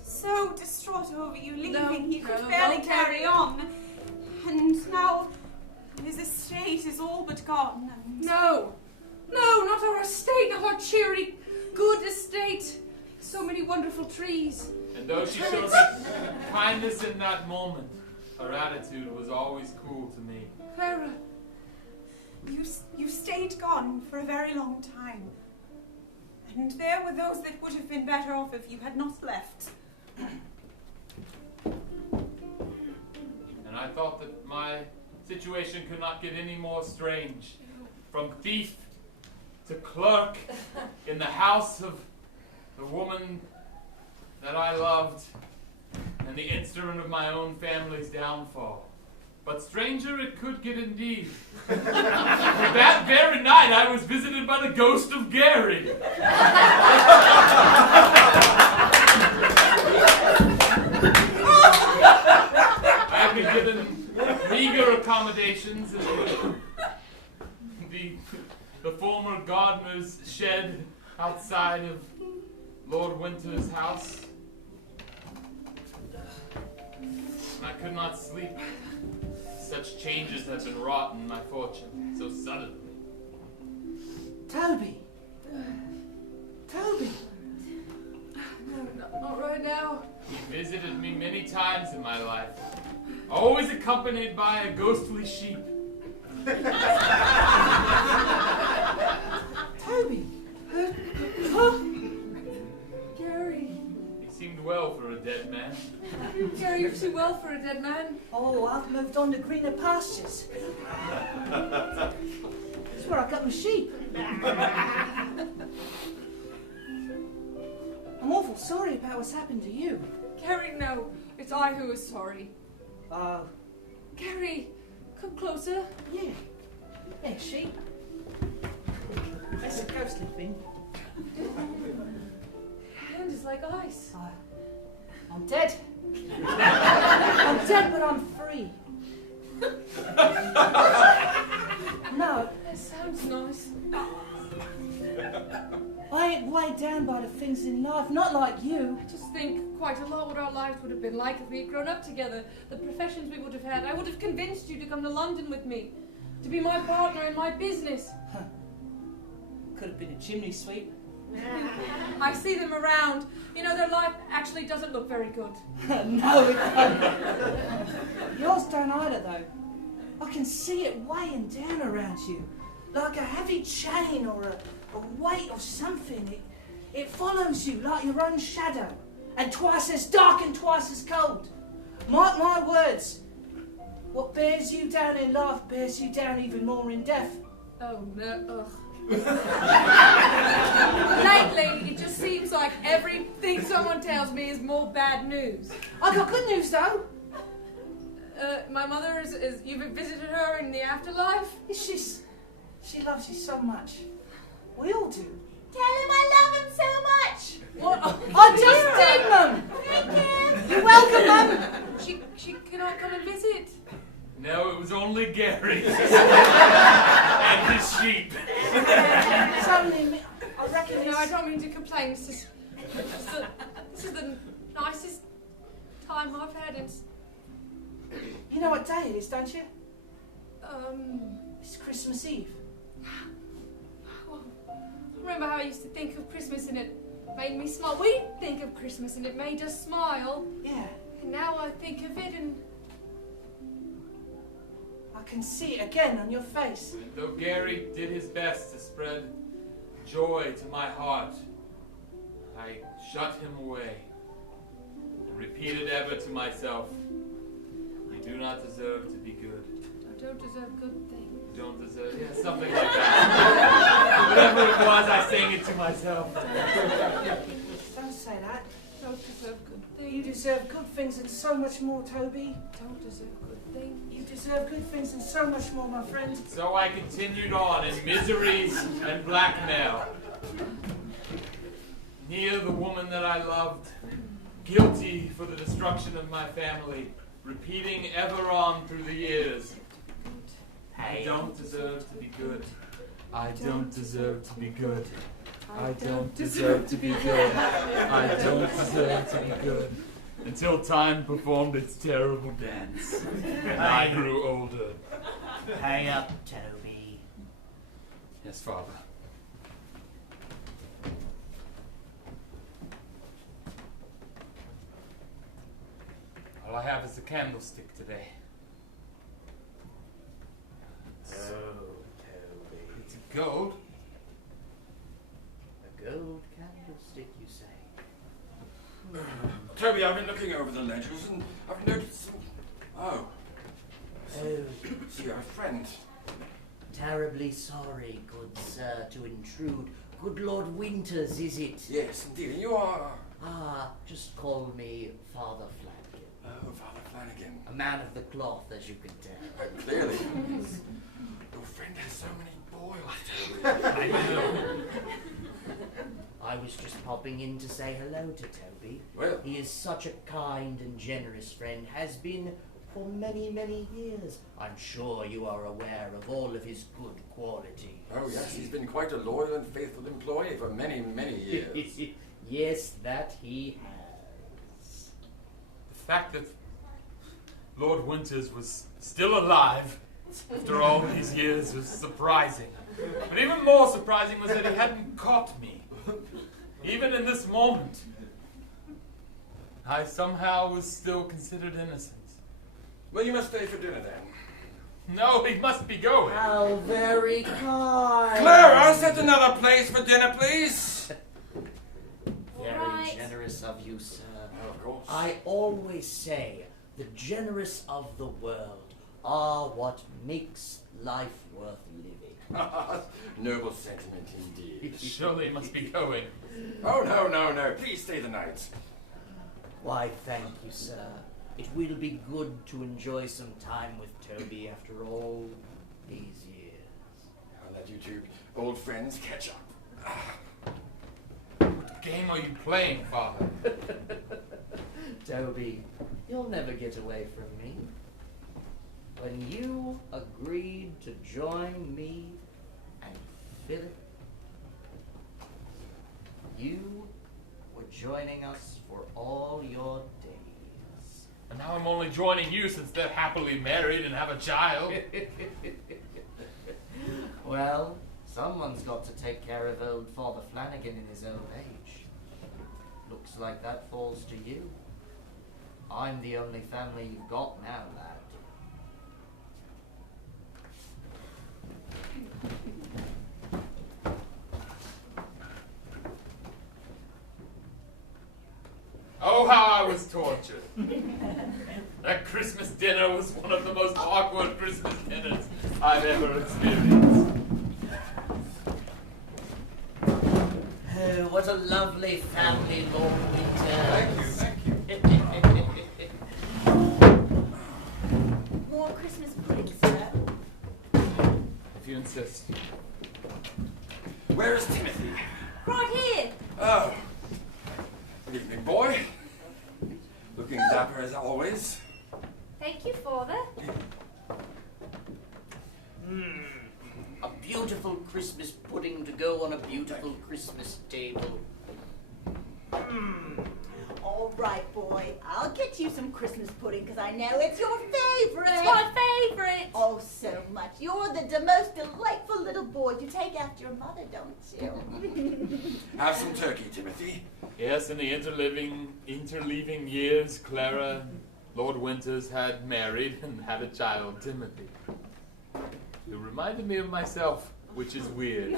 so distraught over you leaving, he could barely don't carry on. And now his estate is all but gone. And No, not our estate, not our cheery, good estate. So many wonderful trees. And though she showed me kindness in that moment, her attitude was always cool to me. Clara, you stayed gone for a very long time. And there were those that would have been better off if you had not left. And I thought that my situation could not get any more strange. From thief to clerk in the house of the woman that I loved and the instrument of my own family's downfall. But stranger it could get indeed. That very night I was visited by the ghost of Gary. I had been given meager accommodations in the former gardener's shed outside of Lord Winter's house. And I could not sleep. Such changes had been wrought in my fortune so suddenly. Toby! Toby! No, not right now. He visited me many times in my life, always accompanied by a ghostly sheep. Toby! Gary. He seemed well for a dead man. Gary, you're too well for a dead man. Oh, I've moved on to greener pastures. That's where I got my sheep. I'm awful sorry about what's happened to you. Gary, no. It's I who is sorry. Oh. Gary, come closer. Yeah. Yeah, sheep. That's a ghostly thing. Your hand is like ice. I'm dead. I'm dead, but I'm free. No. That sounds nice. I ain't weighed down by the things in life, not like you. I just think quite a lot what our lives would have been like if we had grown up together. The professions we would have had. I would have convinced you to come to London with me. To be my partner in my business. Could have been a chimney sweep. I see them around. You know, their life actually doesn't look very good. No, it don't. Yours don't either, though. I can see it weighing down around you. Like a heavy chain or a weight of something. It follows you like your own shadow. And twice as dark and twice as cold. Mark my words. What bears you down in life bears you down even more in death. Oh, no. Ugh. Lately, it just seems like everything someone tells me is more bad news. I got good news, though. My mother is you've visited her in the afterlife? She loves you so much. We all do. Tell him I love him so much. What? I just did, Mum. Thank you. You're welcome, Mum. She cannot come and visit. No, it was only Gary and his sheep. It's only me. I reckon No, I don't mean to complain. This is the nicest time I've had. You know what day it is, don't you? It's It's Christmas Eve. Well, I remember how I used to think of Christmas and it made me smile. We didn't think of Christmas and it made us smile. Yeah. And now I think of it and... I can see it again on your face. And though Gary did his best to spread joy to my heart, I shut him away and repeated ever to myself, I do not deserve to be good. I don't deserve good things. Don't deserve, yeah, something like that. Whatever it was, I sang it to myself. Don't say that. Don't deserve good things. You deserve good things and so much more, Toby. Don't deserve good things. You deserve good things and so much more, my friend. So I continued on in miseries and blackmail. Near the woman that I loved, guilty for the destruction of my family, repeating ever on through the years, I don't deserve to be good. I don't deserve to be good. I don't deserve to be good. I don't deserve to be good. Until time performed its terrible dance, and I grew older. Hurry up, Toby. Yes, Father. All I have is a candlestick today. Oh, Toby. It's gold. A gold Toby, I've been looking over the ledgers and I've noticed some... Oh. Oh, So you're a friend. terribly sorry, good sir, to intrude. Good Lord Winters, is it? Yes, indeed. And you are... Ah, just call me Father Flanagan. Oh, Father Flanagan. A man of the cloth, as you can tell. Clearly. Your friend has so many boils, Toby. I know. I was just popping in to say hello to Toby. Well. He is such a kind and generous friend, has been for many, many years. I'm sure you are aware of all of his good qualities. Oh, yes, he's been quite a loyal and faithful employee for many, many years. Yes, that he has. The fact that Lord Winters was still alive after all these years was surprising. But even more surprising was that he hadn't caught me. Even in this moment, I somehow was still considered innocent. Well, you must stay for dinner then. No, he must be going. How very kind. Clara, set another place for dinner, please. Very Right. generous of you, sir. Oh, of course. I always say the generous of the world are what makes life worth living. Noble sentiment indeed. Surely he must be going. Oh, no. Please stay the night. Why, thank you, sir. It will be good to enjoy some time with Toby after all these years. I'll let you two old friends catch up. What game are you playing, Father? Toby, you'll never get away from me. When you agreed to join me and Philip, you were joining us for all your days. And now I'm only joining you since they're happily married and have a child. Well, someone's got to take care of old Father Flanagan in his old age. Looks like that falls to you. I'm the only family you've got now, lad. Oh, how I was tortured. That Christmas dinner was one of the most awkward Christmas dinners I've ever experienced. Oh, what a lovely family, Lord Winters. Thank you. More Christmas pudding, sir. If you insist. Where is Timothy? Right here. Oh. Good evening, boy. Looking dapper as always. Thank you, Father. A beautiful Christmas pudding to go on a beautiful Christmas table. All right, boy. I'll get you some Christmas pudding because I know it's your favorite. It's my favourite. Oh, so much. You're the most delightful little boy. You take after your mother, don't you? Have some turkey, Timothy. Yes, in the interleaving years, Clara and Lord Winters had married and had a child, Timothy. It reminded me of myself, which is weird.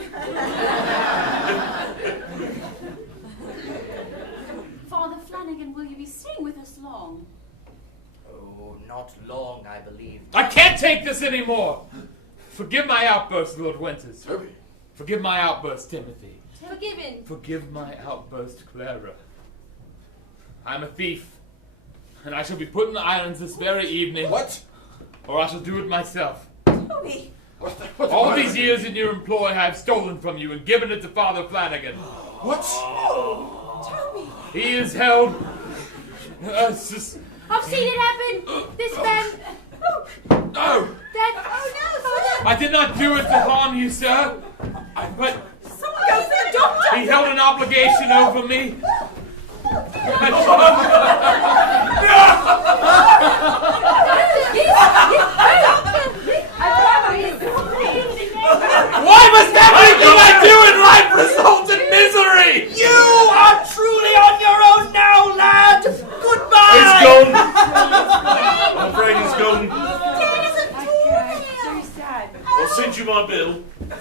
Father Flanagan, will you be staying with us long? Oh, not long, I believe. I can't take this anymore! Forgive my outburst, Lord Winters. Toby. Forgive my outburst, Timothy. Forgiven. Forgive my outburst, Clara. I'm a thief, and I shall be put in the irons this very evening. What? Or I shall do it myself. Toby. What's All the these matter? years in your employ I have stolen from you and given it to Father Flanagan. What? Toby. He is held... I've seen it happen. This man. No! That. Oh, no, I did not do it to harm you, sir. But Someone go for the doctor. he held an obligation over me. Why must everything I do in life result in misery? You are truly on your own now, lad! Goodbye! It's gone. I'm afraid it's gone. I'll send you my bill. But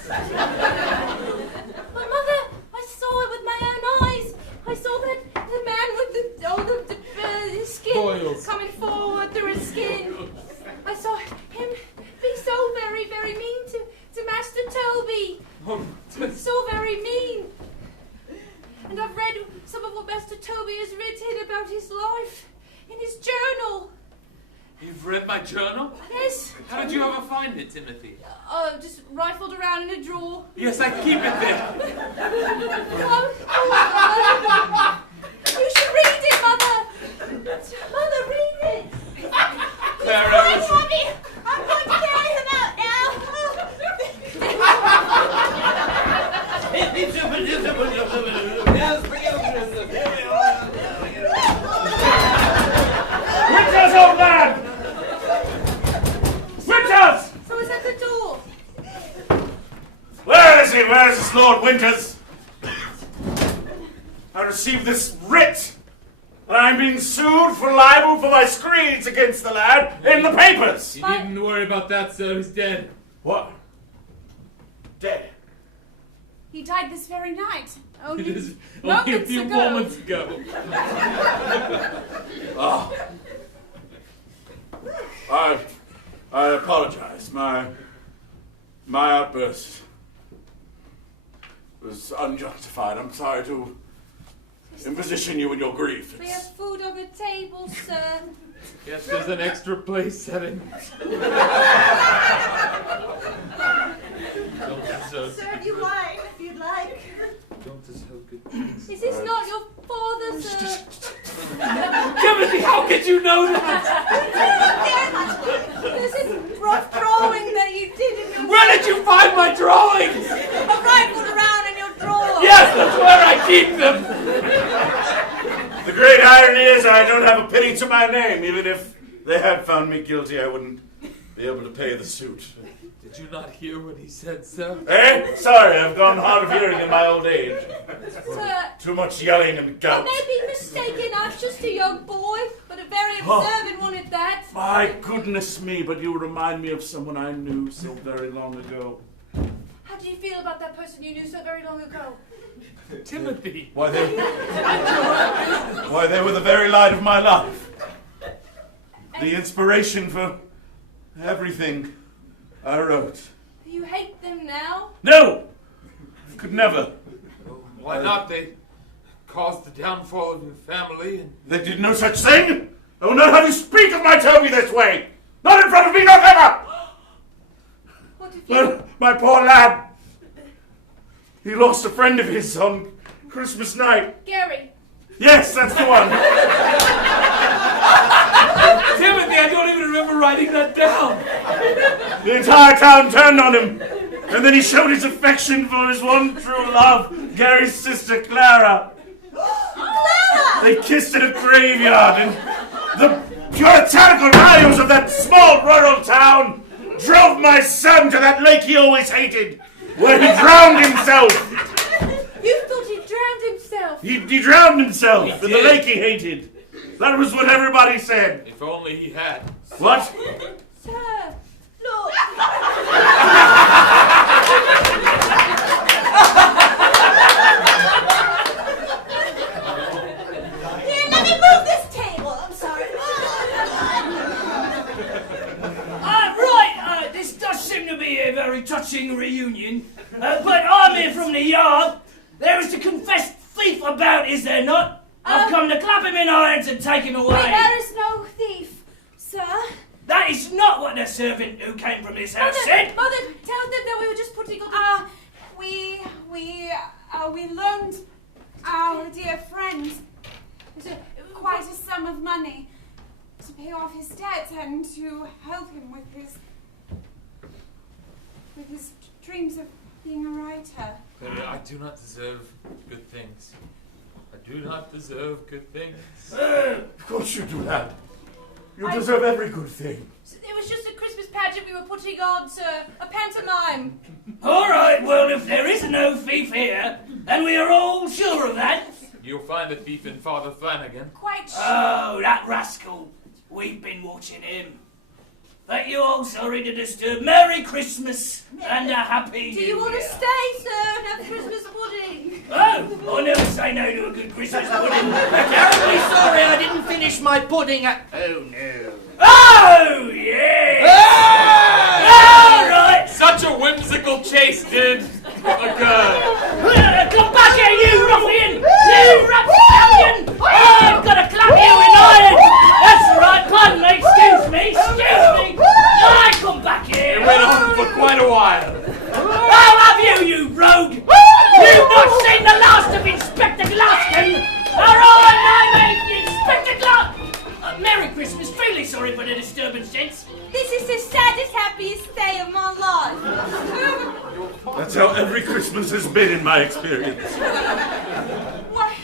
Mother, I saw it with my own eyes. I saw that the man with the very mean. And I've read some of what Master Toby has written about his life in his journal. You've read my journal? Yes. How did you ever find it, Timothy? Just rifled around in a drawer. Yes, I keep it there. You should read it, Mother. Mother, read it. Clara, It's quite heavy. I'm going to carry him out now. Winters, old man! Winters! So it's at the door. Where is he? Where is this Lord Winters? I received this writ that I'm being sued for libel for my screeds against the lad in the papers. You needn't worry about that, sir. He's dead. What? Dead? He died this very night. It is Moments only a few ago. moments ago. Oh. I apologize. My outburst was unjustified. I'm sorry to imposition you in your grief. We have food on the table, sir. Yes, there's an extra place setting. Serve you wine if you'd like. Is this not your father, sir? Timothy, how could you know that? There's this rough drawing that you did in your... Where did you find my drawings? rifled around in your drawer. Yes, that's where I keep them. The great irony is I don't have a penny to my name. Even if they had found me guilty, I wouldn't be able to pay the suit. Did you not hear what he said, sir? Eh? Sorry, I've gone hard of hearing in my old age. Sir, Too much yelling and I gout. may be mistaken. I was just a young boy, but a very observant one at that. My goodness me, but you remind me of someone I knew so very long ago. How do you feel about that person you knew so very long ago? Timothy. Why, they were the very light of my life. The inspiration for everything I wrote. You hate them now? No! Could never. Why not? They caused the downfall of your family. And They did no such thing! I will not have you speak of my Toby this way! Not in front of me, not ever! What have you... Well, my poor lad. He lost a friend of his on Christmas night. Gary. Yes, that's the one. Timothy, I don't even remember writing that down. The entire town turned on him. And then he showed his affection for his one true love, Gary's sister, Clara. Clara! They kissed in a graveyard, and the puritanical values of that small rural town drove my son to that lake he always hated, where he drowned himself. You thought he drowned himself. He drowned himself in the did. lake he hated. That was what everybody said. If only he had. What? Sir. Look. Here, let me move this table. I'm sorry. Right, this does seem to be a very touching reunion. But I'm here from the yard. There is a confessed thief about, is there not? I've come to clap him in irons and take him away. There is no thief, sir. That is not what the servant who came from this house said. Mother, tell them that we were just putting on... We loaned our dear friend quite a sum of money to pay off his debts and to help him with his dreams of being a writer. I do not deserve good things. I do not deserve good things. Of course you do, lad. You deserve every good thing. It was just a Christmas pageant we were putting on, sir. A pantomime. All right, well, if there is no thief here, and we are all sure of that. You'll find the thief in Father Flanagan. Quite sure. Oh, that rascal. We've been watching him. Thank you all, sorry to disturb. Merry Christmas and a Happy New Year. Do you want to stay, sir, and have Christmas pudding? Oh, I never say no to a good Christmas pudding. Terribly sorry I didn't finish my pudding at... Oh, no. Oh, yeah! All right! Such a whimsical chase, dude. Look good. sorry for the disturbance, gents. This is the saddest, happiest day of my life. That's how every Christmas has been in my experience. Why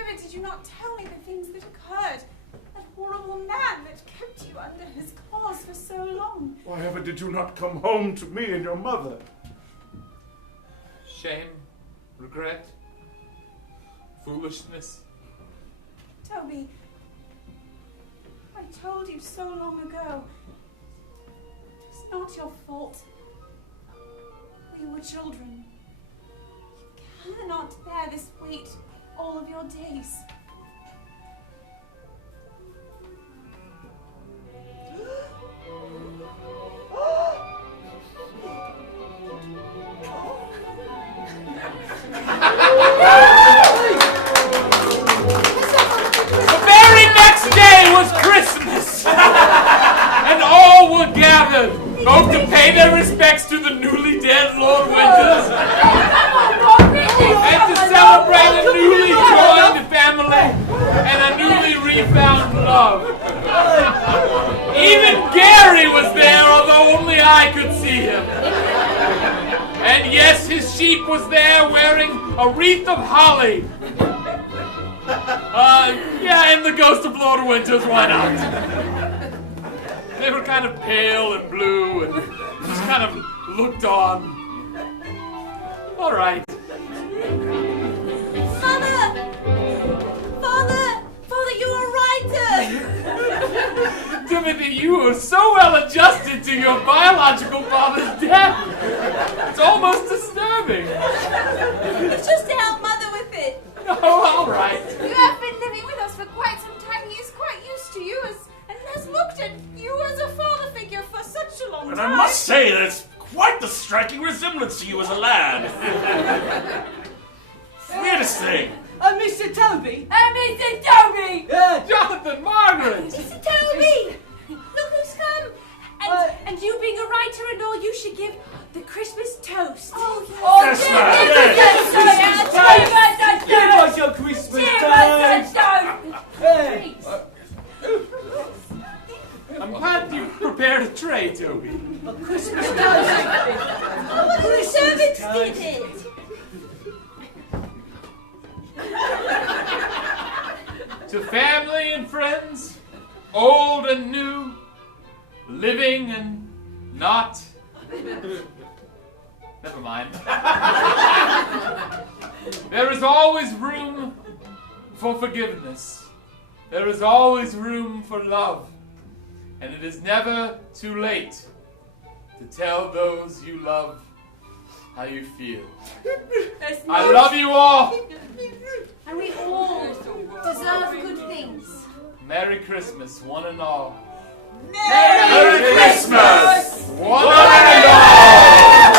ever did you not tell me the things that occurred? That horrible man that kept you under his claws for so long. Why ever did you not come home to me and your mother? Shame, regret, foolishness. Toby, I told you so long ago. It's not your fault. We were children. You cannot bear this weight all of your days. The very next day was Christmas, and all were gathered, both to pay their respects to the newly dead Lord Winters, and to celebrate a newly joined family and a newly refound love. Even Gary was there, although only I could see him. And yes, his sheep was there wearing a wreath of holly. Yeah, and the ghost of Lord Winters, why not? They were kind of pale and blue and just kind of looked on. All right. Father, you're a writer. Timothy, you are so well adjusted to your biological father's death. It's almost disturbing. It's just to help Mother with it. Oh, all right. You have been living with us for quite some time. He is quite used to you and has looked at you as a father figure for such a long And time. I must say, there's quite the striking resemblance to you as a lad. Weirdest thing. Mr. Toby. Mr. Toby! Jonathan, Margaret! Mr. Toby! Look who's come! And you being a writer and all, you should give the Christmas toast. Oh, Yes, ma'am. Give us your Christmas toast. I'm glad you prepared a tray, Toby. Christmas toast. The servants did it. To family and friends, old and new, living and not. Never mind. There is always room for forgiveness. There is always room for love. And it is never too late to tell those you love how you feel. I love you all. And we all deserve good things. Merry Christmas, one and all. Merry Christmas! One and all!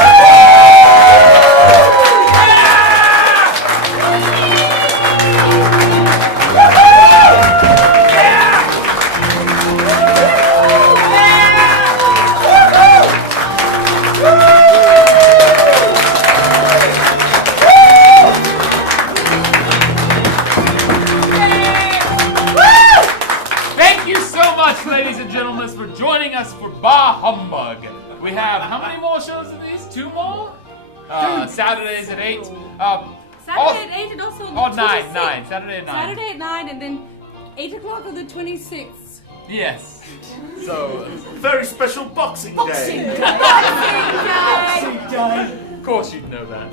Ladies and gentlemen, for joining us for Bah Humbug. We have how many more shows of these? 2 more? Saturdays at 8. Saturday at 8 and also on the 9. 26th. Saturday at 9. Saturday at 9 and then 8 o'clock on the 26th. Yes. So, very special Boxing Day. Of course you'd know that.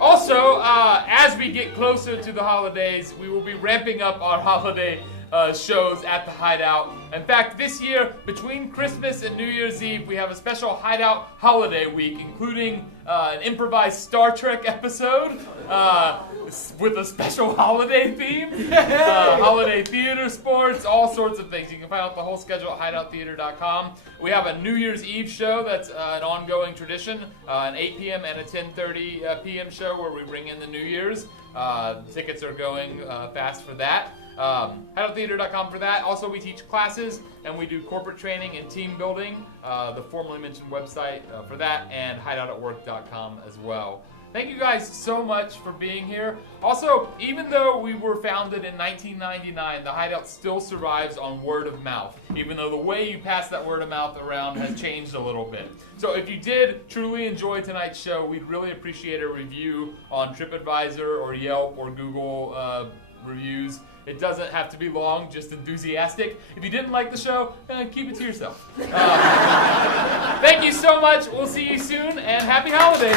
Also, as we get closer to the holidays, we will be ramping up our holiday shows at the Hideout. In fact, this year, between Christmas and New Year's Eve, we have a special Hideout holiday week, including an improvised Star Trek episode with a special holiday theme, holiday theater sports, all sorts of things. You can find out the whole schedule at hideouttheatre.com. We have a New Year's Eve show that's an ongoing tradition, an 8 p.m. and a 10:30 p.m. show where we bring in the New Year's. Tickets are going fast for that. Hideouttheatre.com for that. Also, we teach classes and we do corporate training and team building. The formerly mentioned website for that, and hideoutatwork.com as well. Thank you guys so much for being here. Also, even though we were founded in 1999, the Hideout still survives on word of mouth, even though the way you pass that word of mouth around has changed a little bit. So if you did truly enjoy tonight's show, we'd really appreciate a review on TripAdvisor or Yelp or Google reviews. It doesn't have to be long, just enthusiastic. If you didn't like the show, keep it to yourself. Thank you so much. We'll see you soon, and happy holidays.